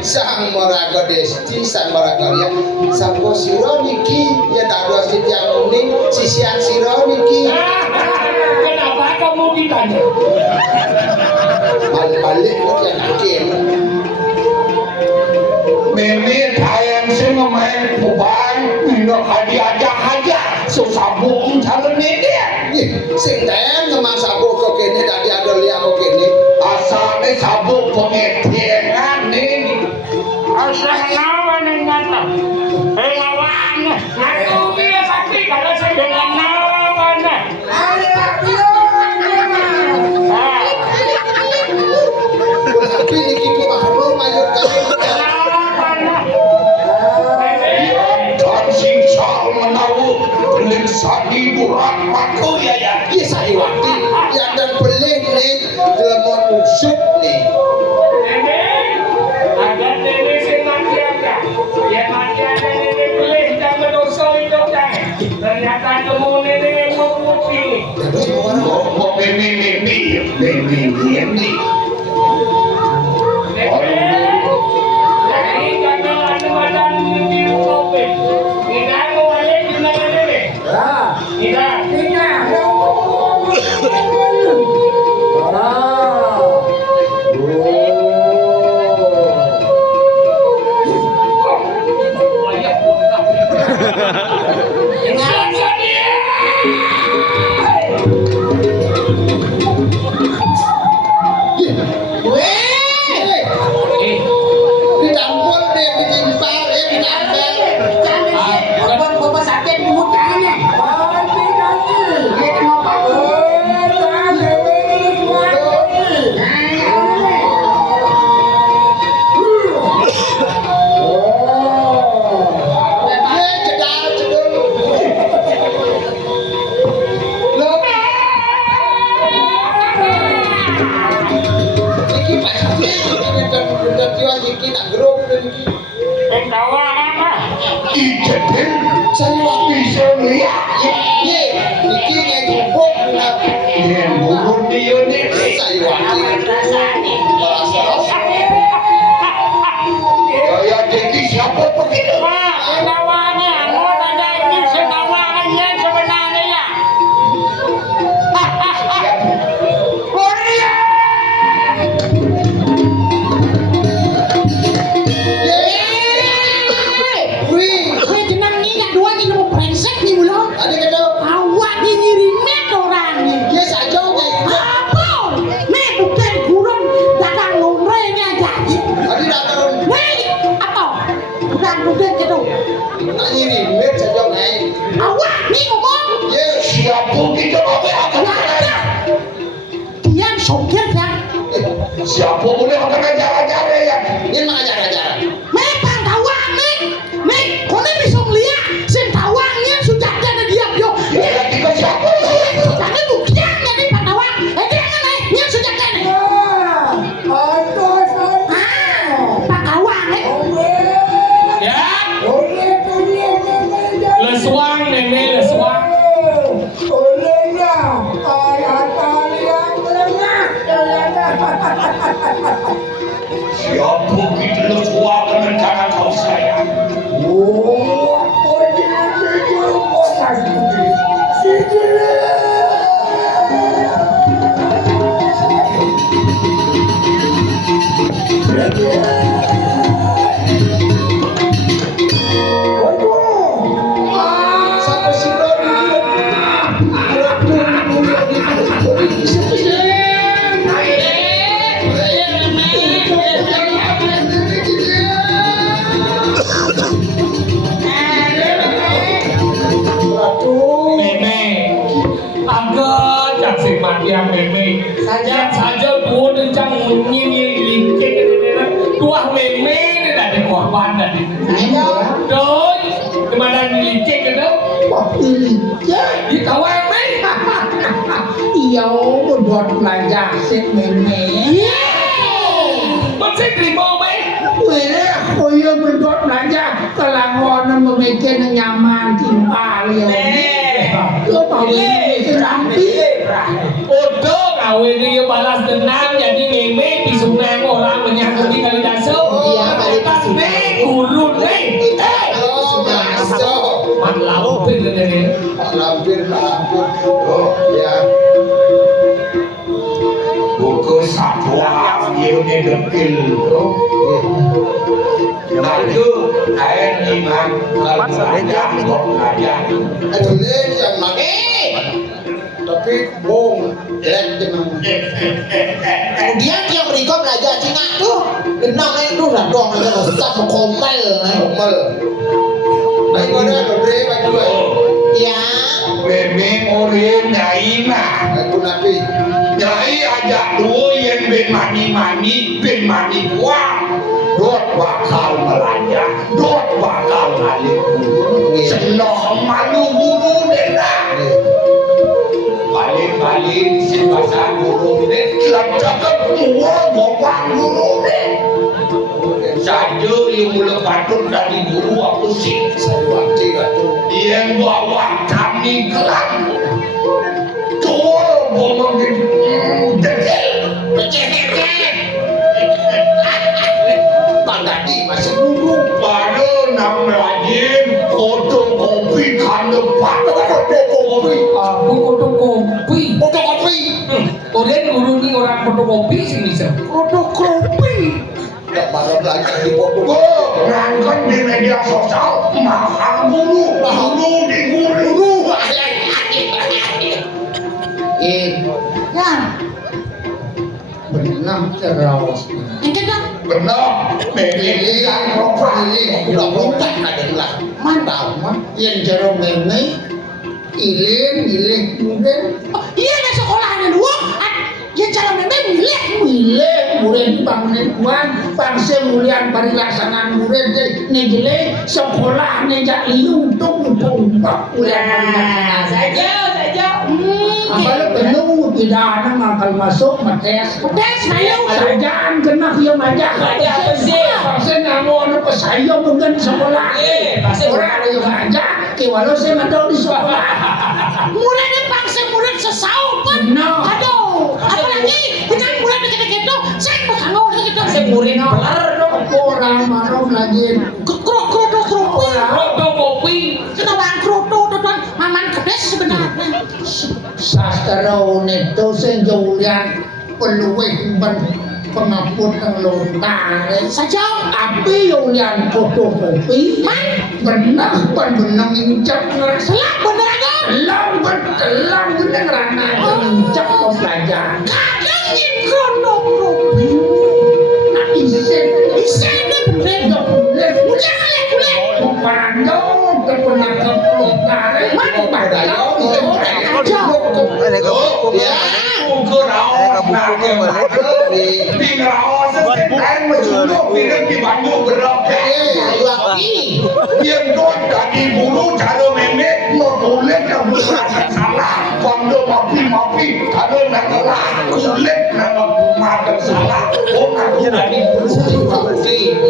Sang Moraga Desti, sang Moraga Ria, sang Siro niki, ya tak ada setiap unik, sisian Siro niki. Kenapa kamu ditanya? Balik-balik kok yang akhir. Mimi tayang semua main puban, minum hadiah aja, susah buang calon ini. Sing ten ngemas sabuk kok kene tadi ada lihat kok kene. Asalnya sabuk pengetengan ini. Asal lawan yang nyata. Lawan. Aku dia pasti kalau saya dengan lawan. Tapi niki tu mahrum mayor kali. Dan singsal menawu linsadi burak maku ya. Iya saya waktu yang dan pelih nih dalam usut nih. Ada nenek sing mati ada. Ya mati ada nenek boleh jangan dosa itu kan. Ternyata kamu nenek yang memutih. Terus mau Mau mimi. Jadi kalau ada di kopi, tidak mau ada di mana nenek. Tidak. ditampol deh, ditimpal, ditambel. Bapak sakit mukanya. Ijetin bisa lihat. Yang burung dia nih. Ya jadi siapa begitu? Wih, tuh. Tak nyirimin saja nih. Awak nih ngomong. Yes. Siapa kita apa akan Diam sopir ya. siapa boleh akan ajar-ajar ya? Ini mah ajar-ajar. Memang tawang nih. Nih, kau nih bisa ngeliat. Sen tawangnya sudah ada diam yo. Ya kita siapa? Tapi buktian jadi Pak Tawang. Jangan nih, dia sudah ada. Pak Tawang nih. Ya. Lesuang nene lesuang. Siapa kita lesuakan rencana kau saya? Sampai si Doni. Meme. Agak cak matiang meme. Saja dua dencang nyi lingkik dua meme ni dah ada korban dah di. Doi, kemana ni lingkik ke dah? Di kawan me. Iya, buat belajar sih meme. Masih terima me. Wih, oh iya buat belajar. Kalau orang memikir nyaman timpal ya. Lo tahu ini nanti. Bodoh kawin dia balas dendam jadi meme pisunang orang menyangkuti kali dasar. Iya, kali dasar. Urut ni. Mat lampir ni. Lampir. Oh, ya. Buku satwa yang degil tu. Lalu air iman kalau aja kok aja. Itu yang pakai. Tapi bong, jelek dengan. Kemudian yang berikut belajar Cina tuh benang itu udah dong aja usah komel. Normal. Nah, itu ada dobre baju. Ya. Memang orang nyai nah. Aku nabi. Nyai ajak dua yang ben mani ben mani kuat. Dot bakal melanja, dot bakal ngalir. Seloh malu guru dena. Balik si pasar guru deh. Lancakan tua bawang guru deh. Saja yang mula patut dari guru aku sih. Saya waktu itu. Yang bawa kami gelang. Tua bawang degil. Bang Dadi masih guru. Pada nam rajin fotokopi kan depan fotokopi. Aku fotokopi. Fotokopi. Kalian guru ni orang fotokopi sini sah. Fotokopi. Tak baru belajar di fotokopi. Ngangkat di media sosial mahal guru di guru. Ya, Benam terawas. ini dah. Benar, Ini yang ini udah bukan ada lah. Mantap mah. Yang jero meme. Iling kemudian. Oh, iya ada sekolahnya dua. Yang cara memang milih. Milih murid bangunin kuan, bangsa mulian parilaksanaan murid negele sekolah nejak liu untuk mumpung mulian parilaksanaan. Saja. Apalagi penuh tidak ada ngakal masuk mates. Tes mayu. Sajaan kena dia majak. Apa sih? Bangsa ngamu anu pesayang bukan di sekolah. Orang ada yang majak. Walau saya mandau di sekolah. Muridnya bangsa murid sesaut pun. No. Aduh, apalagi dengan murid deket-deket tuh, saya bukan mau deket-deket. Saya murid belar dong. Orang mana belajar. Kroto. Fotokopi. Kita bang kroto tuan, maman kedes sebenarnya. Sastra itu senjulian peluih pengapun ng lontar. Saja. Api yulian fotokopi. Benang benang incap ngerasa. Lah bener aja. Lang bener rana incap kau belajar. Kadang yang kroto. Nah isen Bisa ini bener dong. Udah kali kulit. pando terpena keplok kare pada yo Ya, ukur raos nak ke di raos sesuai menculuk di Bandung berapa? Yang don tadi bulu cara memek kulit yang salah, kondo mapi kalau nak kalah kulit nak makan salah, nak dari bulu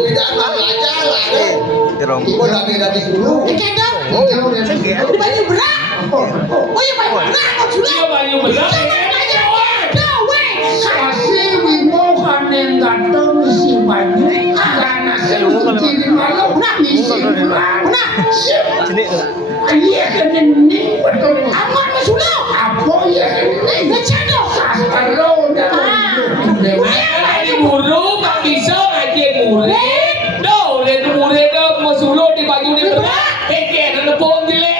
tidak belajar lah. Ibu dari bulu. Kendor. Di banyu berak. Oh ya banyu berak kok sudah. Iya banyu berak. Kasih wimo kanen datang si banyu karena seluruh malam misi Sini. iya kanen ning betul Amat masulah. apa ya ning Becado. kalau dah Di buru tak bisa aja murid. Dah, le murid dah masulo di baju ni berak. Kek ada pon dile.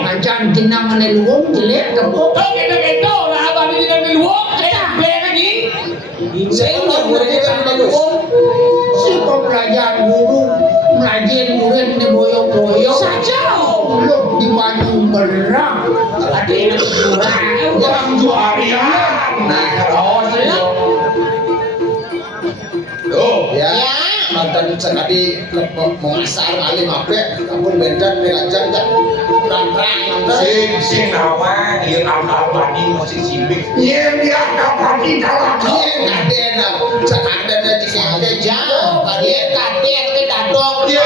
macam tinang neluong jelek tepuk Kau kena kena lah abang ni nak luang. Play lagi. saya menggunakan neluong si pembelajar guru melajin murid ni boyong-boyong Saja. belum di banyu berak ada yang kurang Orang juarian nak raos yo. ya mantan sekali mengasar alim ape kampung bendan belajar tak terang-terang mantan Sing nama dia nakal bani masih sibik. Dia dapat di dalam dia kaden cakadan aja jauh dia kaden ke dadong dia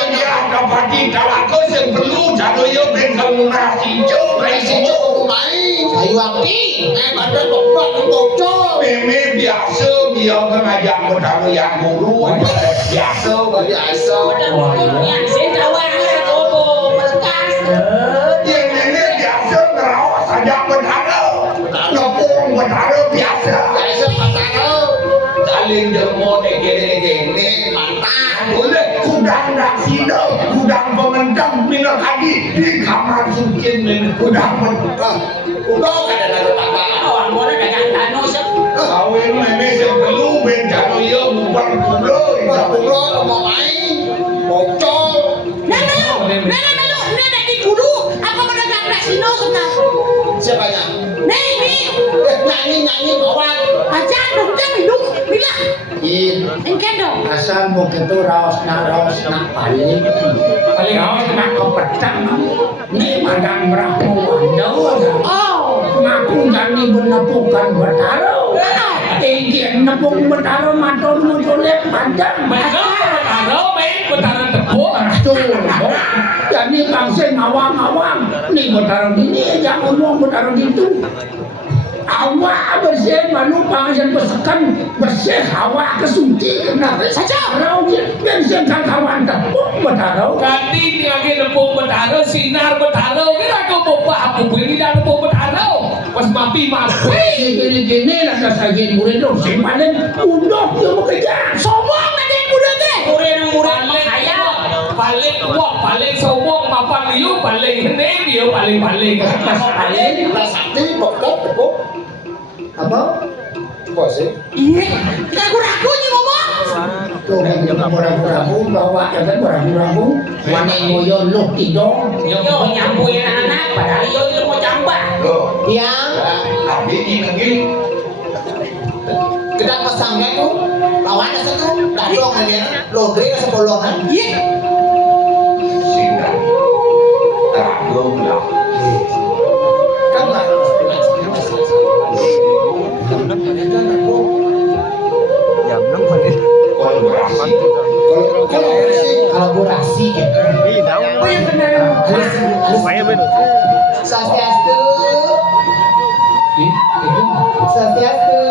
dapat di dalam kau yang perlu jatuh yo bengkel nasi jo. masih cukup main ayo api badan bokok bocor Meme biasa dia mengajak bertamu yang guru biasa biasa Saya kawan lah bobo melekas. yang nenek biasa ngerawat saja bertamu nopung bertamu biasa biasa patah saling jemur gini mantap boleh kudang dak sida kudang pengendang mina kadi di kamar suci ni kudang udah kadang-kadang apa Orang boleh dagang danau sep. kawin meme sebelum bencana ya bukan pulau mau main bocor Nenek di kudu. Apa mendagang kasino senang. siapanya Nenek. nyanyi bawang Aja dong hidung bilang. Kendor. asal mau gitu raos nak paling raos nak kepetang ni madang berapu wandau Oh. ngaku gani menepukan bertaruh tinggi nepung bertaruh maton munculnya panjang Bertaruh, bertaruh tepuk. tuh jadi bangsa ngawang-ngawang nih bertaruh gini aja ngomong bertaruh gitu awak bersih malu panggilan besekan bersih awak kesuci kena saja rau bersih kawan tepuk bertaruh Ganti ni lagi nempung bertaruh, sinar bertaruh. Kira kau bawa apa beri dah nempung bertaruh. Pas mapi gini lah kasagian murid lo simpanan undok dia bekerja Sombong nanti muda teh. Murah kaya. paling wah paling sombong mapan liu paling ini dia paling paling sakti pokok tepuk apa apa sih Iya. Ragu-ragu nih ngomong. tuh yang ragu-ragu bawa ya kan ragu-ragu wanita ngoyon lo tidong Yo nyampuin anak padahal yo ilmu cambah. Yang tapi ini kedang pasangnya tuh lawan satu dadong aja laundry sepuluhan. Iya. Sindang Ragong lah Kan lah. Jam 6 menit. kolaborasi Kolaborasi gitu. Ini tahu. Oh yang benar. Supaya benar. Swastiastu. Swastiastu.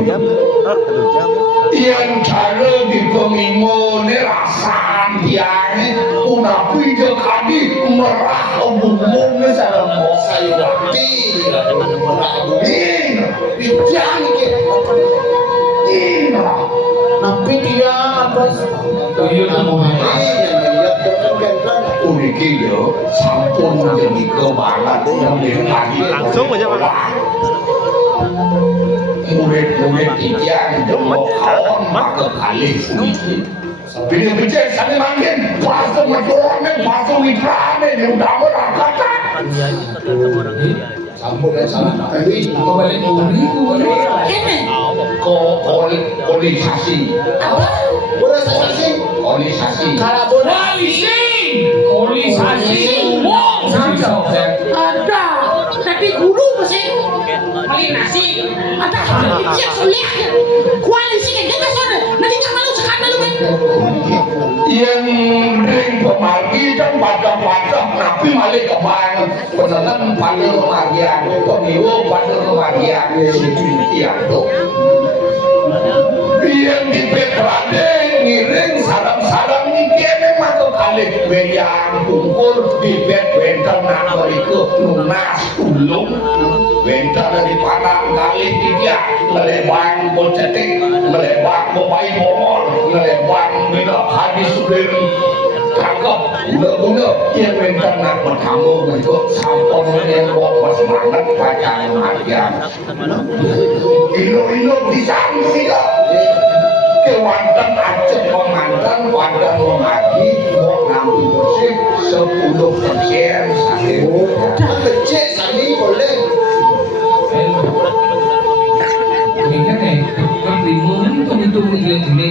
Jam. Aduh jam. yang cara di pemimo ni rasan tiang unapi je kadi merah umum ni sana mau saya wakti merah bumi tiang ke Napi dia apa? tuyul Uniki yo sampun jadi kebalan yang lagi Langsung aja, Pak. murid-murid yang kawan maka kali bila bicara sana makin pasal madone pasal witrane yang dapat kata sambung dan salah tapi Kembali uri. Kene. koalisasi koalisasi Koalisasi wong sisa. Ada. Tapi guru masih Malinasi. ada. Dia sulit. Koalisi kan kita sana. Nanti jangan lu sekarang lu men. yang ring pemargi kan pada nabi malik kebang pesanan pada kemagian pemilu pada kemagian iya tuh yang di Petrade ngiring sarang-sarang ini memang tuh kali bejang kumpul di bentang beriku lunas ulung bentang dari panang kali dia melebang bocetik melebang bobai bomol melebang minyak hadis sudir tangkap udah yang bentang nak bertamu itu sampon yang bawa semangat pacang harian ilo bisa tidak kewantan aceh pemantan wadah memagi mau ngambil bersih 10% sakit kecil sani boleh Ingat nih, kan primun itu ini.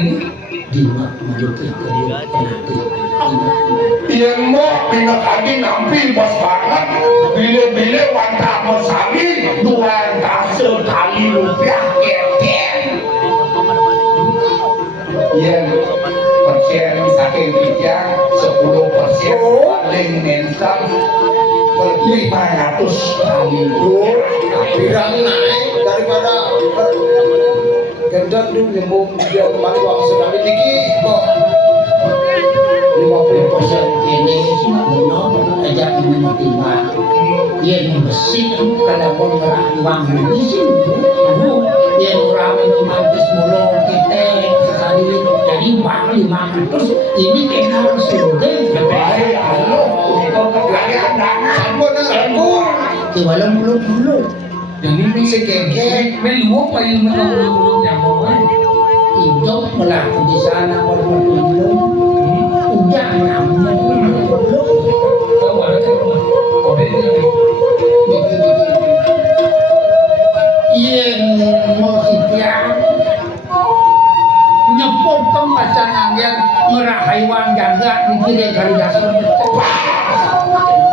yang mau pindah lagi nampi bos banget bila-bila wantah mesami 200 kali rupiah keten yang persen sakit bijak 10% paling mental 500 kali Pirang naik daripada gendang dulu nyembung dia kembali uang sekali dikit kok 50% ini semua benar ajak menerima dia membersih kalau pun merah uang ini sih dia murah ini mantis mulu kita sekali jadi uang 500 ini kita harus sudah baik halo untuk kekayaan dana sambut aku di walau bulu Yang ini sekengkengไม่รู้ไปมันลงอย่างมองไว้ hidup melaku di sana walaupun belum ujang namanya belum แล้วว่าแล้วจะขอได้ยังไง yang mau ikhtiar nyepuk pembacaan yang merahai wang jaga mikirin kali dasar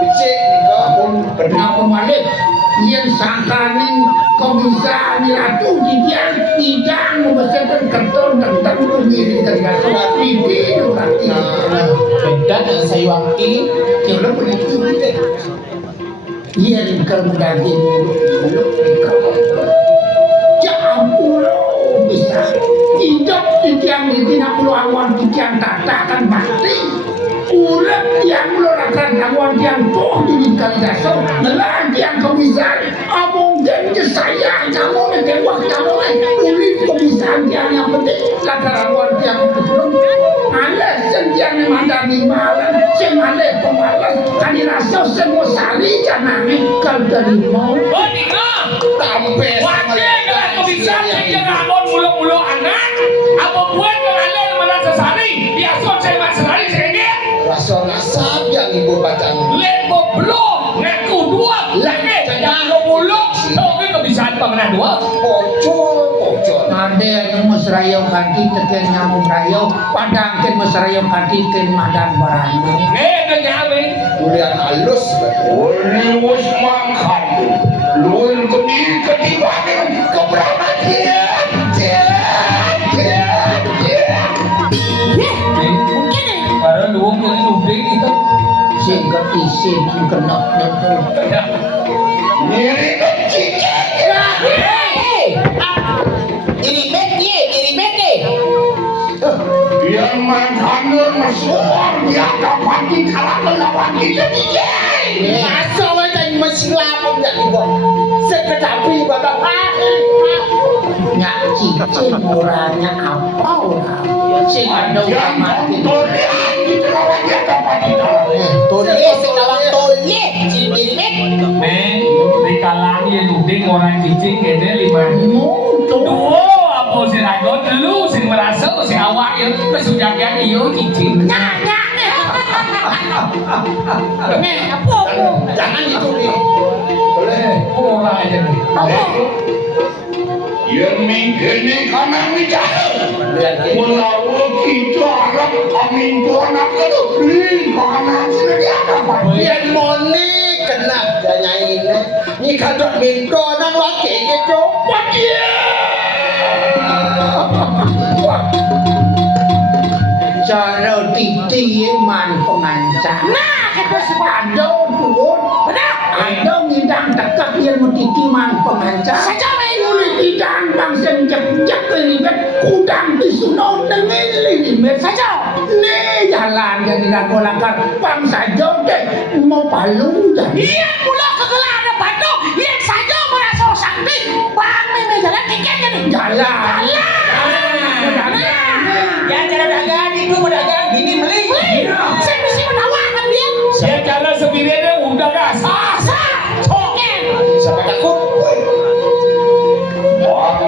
becek ni kau pun kenapa balik yang sangkanin kau bisa diratu tidak membesarkan kerton tentang diri kali dasar itu berarti Beda dengan saya wakil. kalau begitu yang kemudian jauh bisa hidup di tiang di tidak perlu awan di tiang tatakan pasti urap yang melorakan awan yang toh di kali dasar nelan yang kebisan abang janji saya kamu nekewak kamu ulit kebisan yang penting lantaran awan yang belum ada sentian mandani malam semale pemalas kali rasa semua sali jangan kalau dari mau Oh tinggal tampe wakil kan bisa jangan amon mulu-mulu anak apa buat mengalir mana sesari biasa saya mas sesari saya rasa yang ibu bacaan lebo belum ngaku dua lagi jangan mulu tapi kebiasaan pengenah dua pocol ada yang mesrayo ganti teken nyamuk rayo padang ken mesrayo ganti ken madan barang ada nyawe kuliah halus Uli wis mangkat luin ketibangan keberapa dia para luang ini lubing itu sing ketisin kenok itu Niri kecicik Irimet deh. yang mantannya mesuar dia dapat dikalah lawan kita asal aja masih lama enggak ibu sekedapi bapak nyak cincin murahnya apa orang sing ada yang mati tontorian kita lawan dia dapat dikalah Tolye, sing lawang tolye. Si Irimet. Meng, di kalang ya nuding orang cicing kene lima. Duo apa sih agot lu sing merasa sing awak ya kesujagan iyo cicing. Nyak nih apa Jangan gitu nih. Boleh orang aja nih. Yang mingkene kana bicara. Melawan kita arab amin tuan aku beli kana sini apa? Biar moni kena janyain. Ni kadok minto nang wake gitu. Cara titi man pengancam. nah kita semua Ada turun. Ada ngidang dekat yang titi man pengancam. saja main Mulai ngidang bangsa jek ribet kudang disunon dengan ribet saja Nih jalan yang tidak kolakar bangsa joget mau palung dan iya pula kegelar ada batu yang saja merasa sakit bang meme jalan tiket jadi jalan. Ya cara dagang itu pedagang gini beli. saya mesti menawarkan dia Saya cara sebiranya udah gas. asa coken Siapa takut? Wah,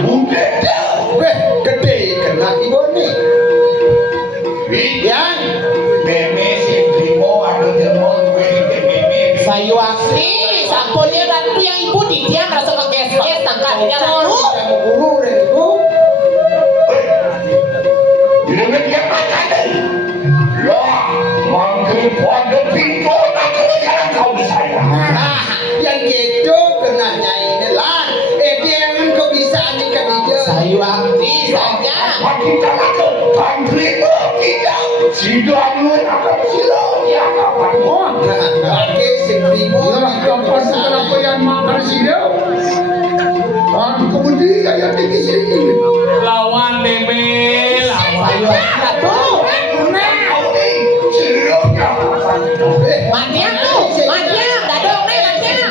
udah dah. Weh, gede kena ibu nih. Yang meme sing trimo ada jemol gue meme. Sayu asli, sampulnya ratu yang ibu di dia merasa keges-kes tangkapnya ratu. Guru deh ibu. Dia dia makan. Lah, mangke pada pintu aku sekarang kau bisa ya. Nah, yang gitu kena nyain lah. Dia yang kau bisa nikah dia. Sayu asli saja. Kita lakukan tantrimo kita. Sidang lu akan silo ya kapan mau. Pakai sekrimo. Ya, kapan kenapa yang makan silau? Kemudian yang tinggi sini. Lawan meme, lawan. Sayu asli ratu. Silo ya kapan. Matiang tuh, matiang, dadong nih matiang.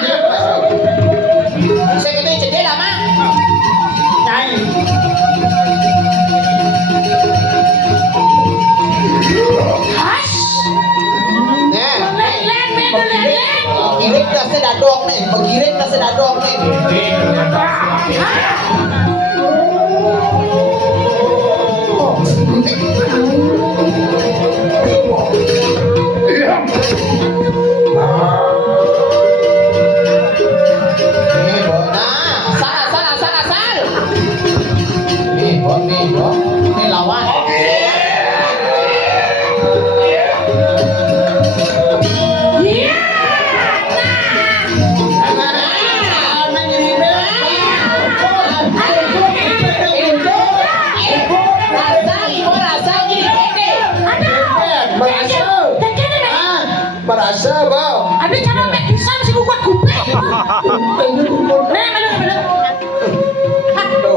Saya kena jendela mah. Nyai. Hush. Nah, Len, medo len. mengirit nasi dadong nih, mengirit nasi dadong nih. Nah, sana, sal. Nih, nih lawan. Iya. Merasa bau. Ada cara mek bisa mesti buat kuping. Nah, melu.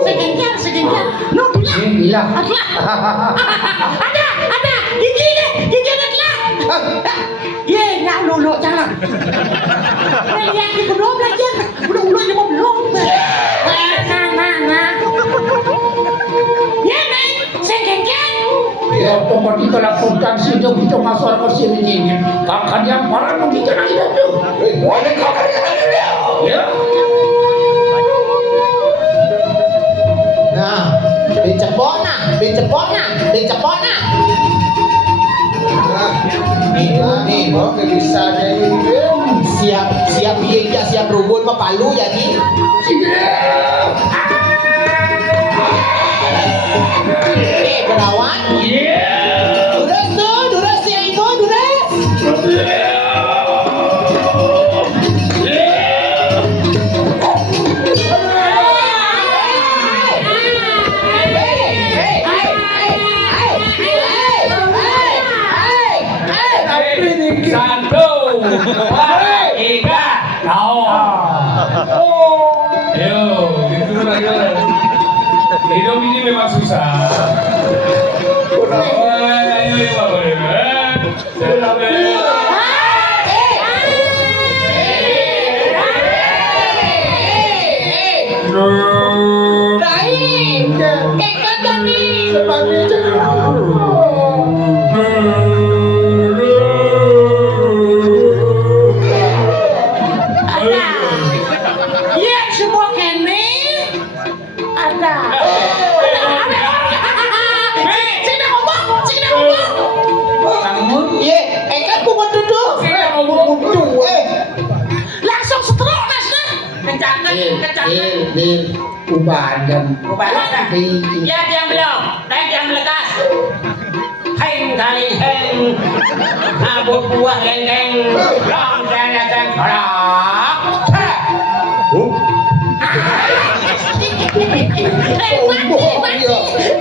Segengker. Lu tulah. Bilang. Ada. Gigi ada telah. Ye, nak lulu jangan. Lihat di kedua belajar. Belum ni belum. Nah. Ya, mek. Segengker. Ya, otomatis lakukan sidang kita masuk ke sini ini. Kakak yang parah mungkin kena hidup tu. Boleh kau kena dia. Ya. Nah, dicepok nah. Nih, mau bisa jadi. Siap biaya, siap rubun mah palu ya nih. Benawan. Duras ya itu, duras. Satu, dua, tiga, kau. Yo, gitu lagi. Hidup ini memang susah. Ayo, Bil, ubahan kan. Ubahan dah. Ya yang belum, dan yang melekas. Heng kali heng, abut buah lengkeng, long dan kolak.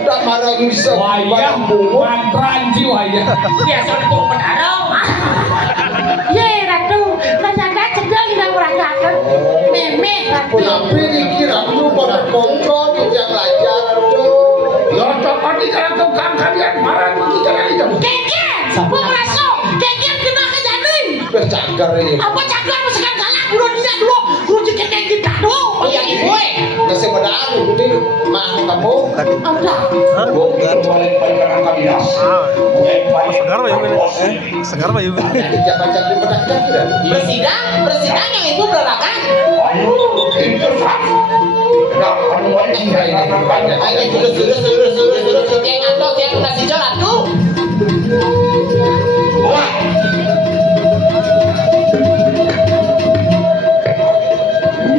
Tak marah bisa. Wayang mantran jiwanya. Biasa itu penarau. Ye, Ratu, ternyata sedang kita merasakan meme, Ratu. Kenapa dikira tu pada kongkong yang lajar tu? Ya dapat dikatakan tukang kalian marah dikatakan itu. Keker, pengasok, keker kena kejadian. Bercagar ini. Apa cagar masakan galak dulu dia dulu, dulu keker kita dulu. Oh ya ibu, Nasi padaan ini mah kamu. ada. Bukan oleh perkara kalian. Segar ba yun? Segar ba yun? Jangan di pedang kira. Presiden yang itu berlakan. Ayo, itu sah. Nah, anu ini banyak. Ayo suruh yang atau yang nasi jalan tuh. Wah.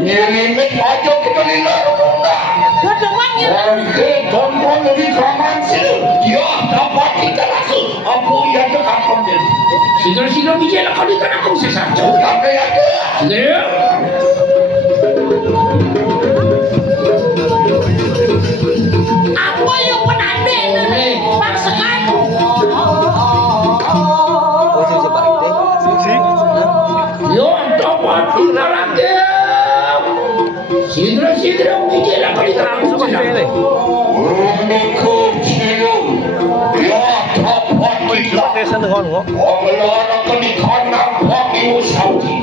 Nyeremet aja kita lila. Gademan ya. Oke, tonton lebih kaman sih. Ya, dapat kita langsung. Aku yang terkapam dia. Sidro bijak kau dikatakan aku sesat. Sampai ada. Sidro. Apa yang penanda ini? Paksakan. Oh, si Pak Ide. Si. Yo dapat lagi. Sidro bijak kau dikatakan aku Sama sesat. Pele. Kecil. Ya, dapat kita. Tes dengan kok. Orang kenikan nampak ibu Saudi.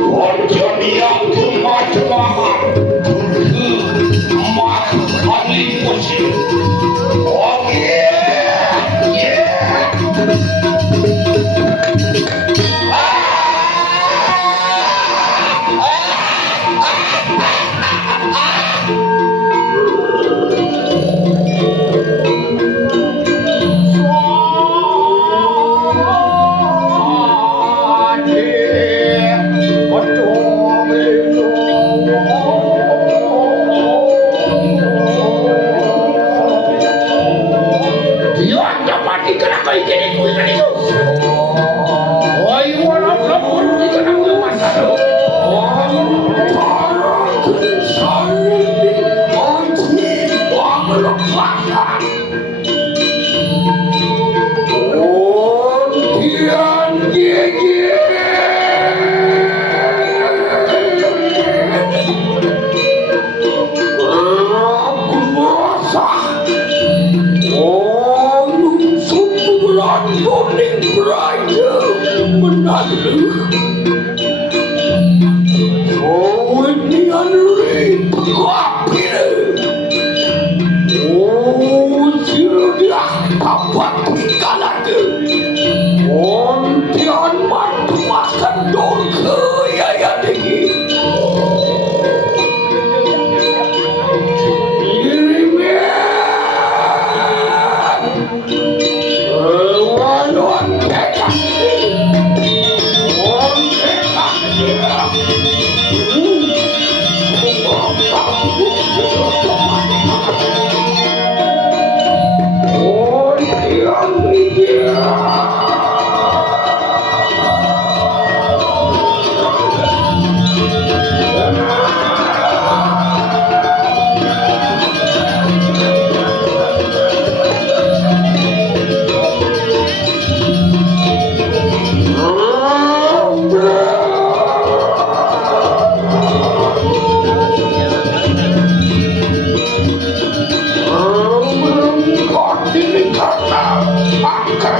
Orang yang cuma-cumaan. Kali kucing. Oh yeah, yeah. Yo dapat dikatakan ini bukan itu. Oh, ibu orang pun dikatakan aku masalah. Oh, ini aneh. Kapir. Oh, sudah dapat dikalakan. Ontian matu makan doke ya tinggi. Walon pekak. Ini karena akar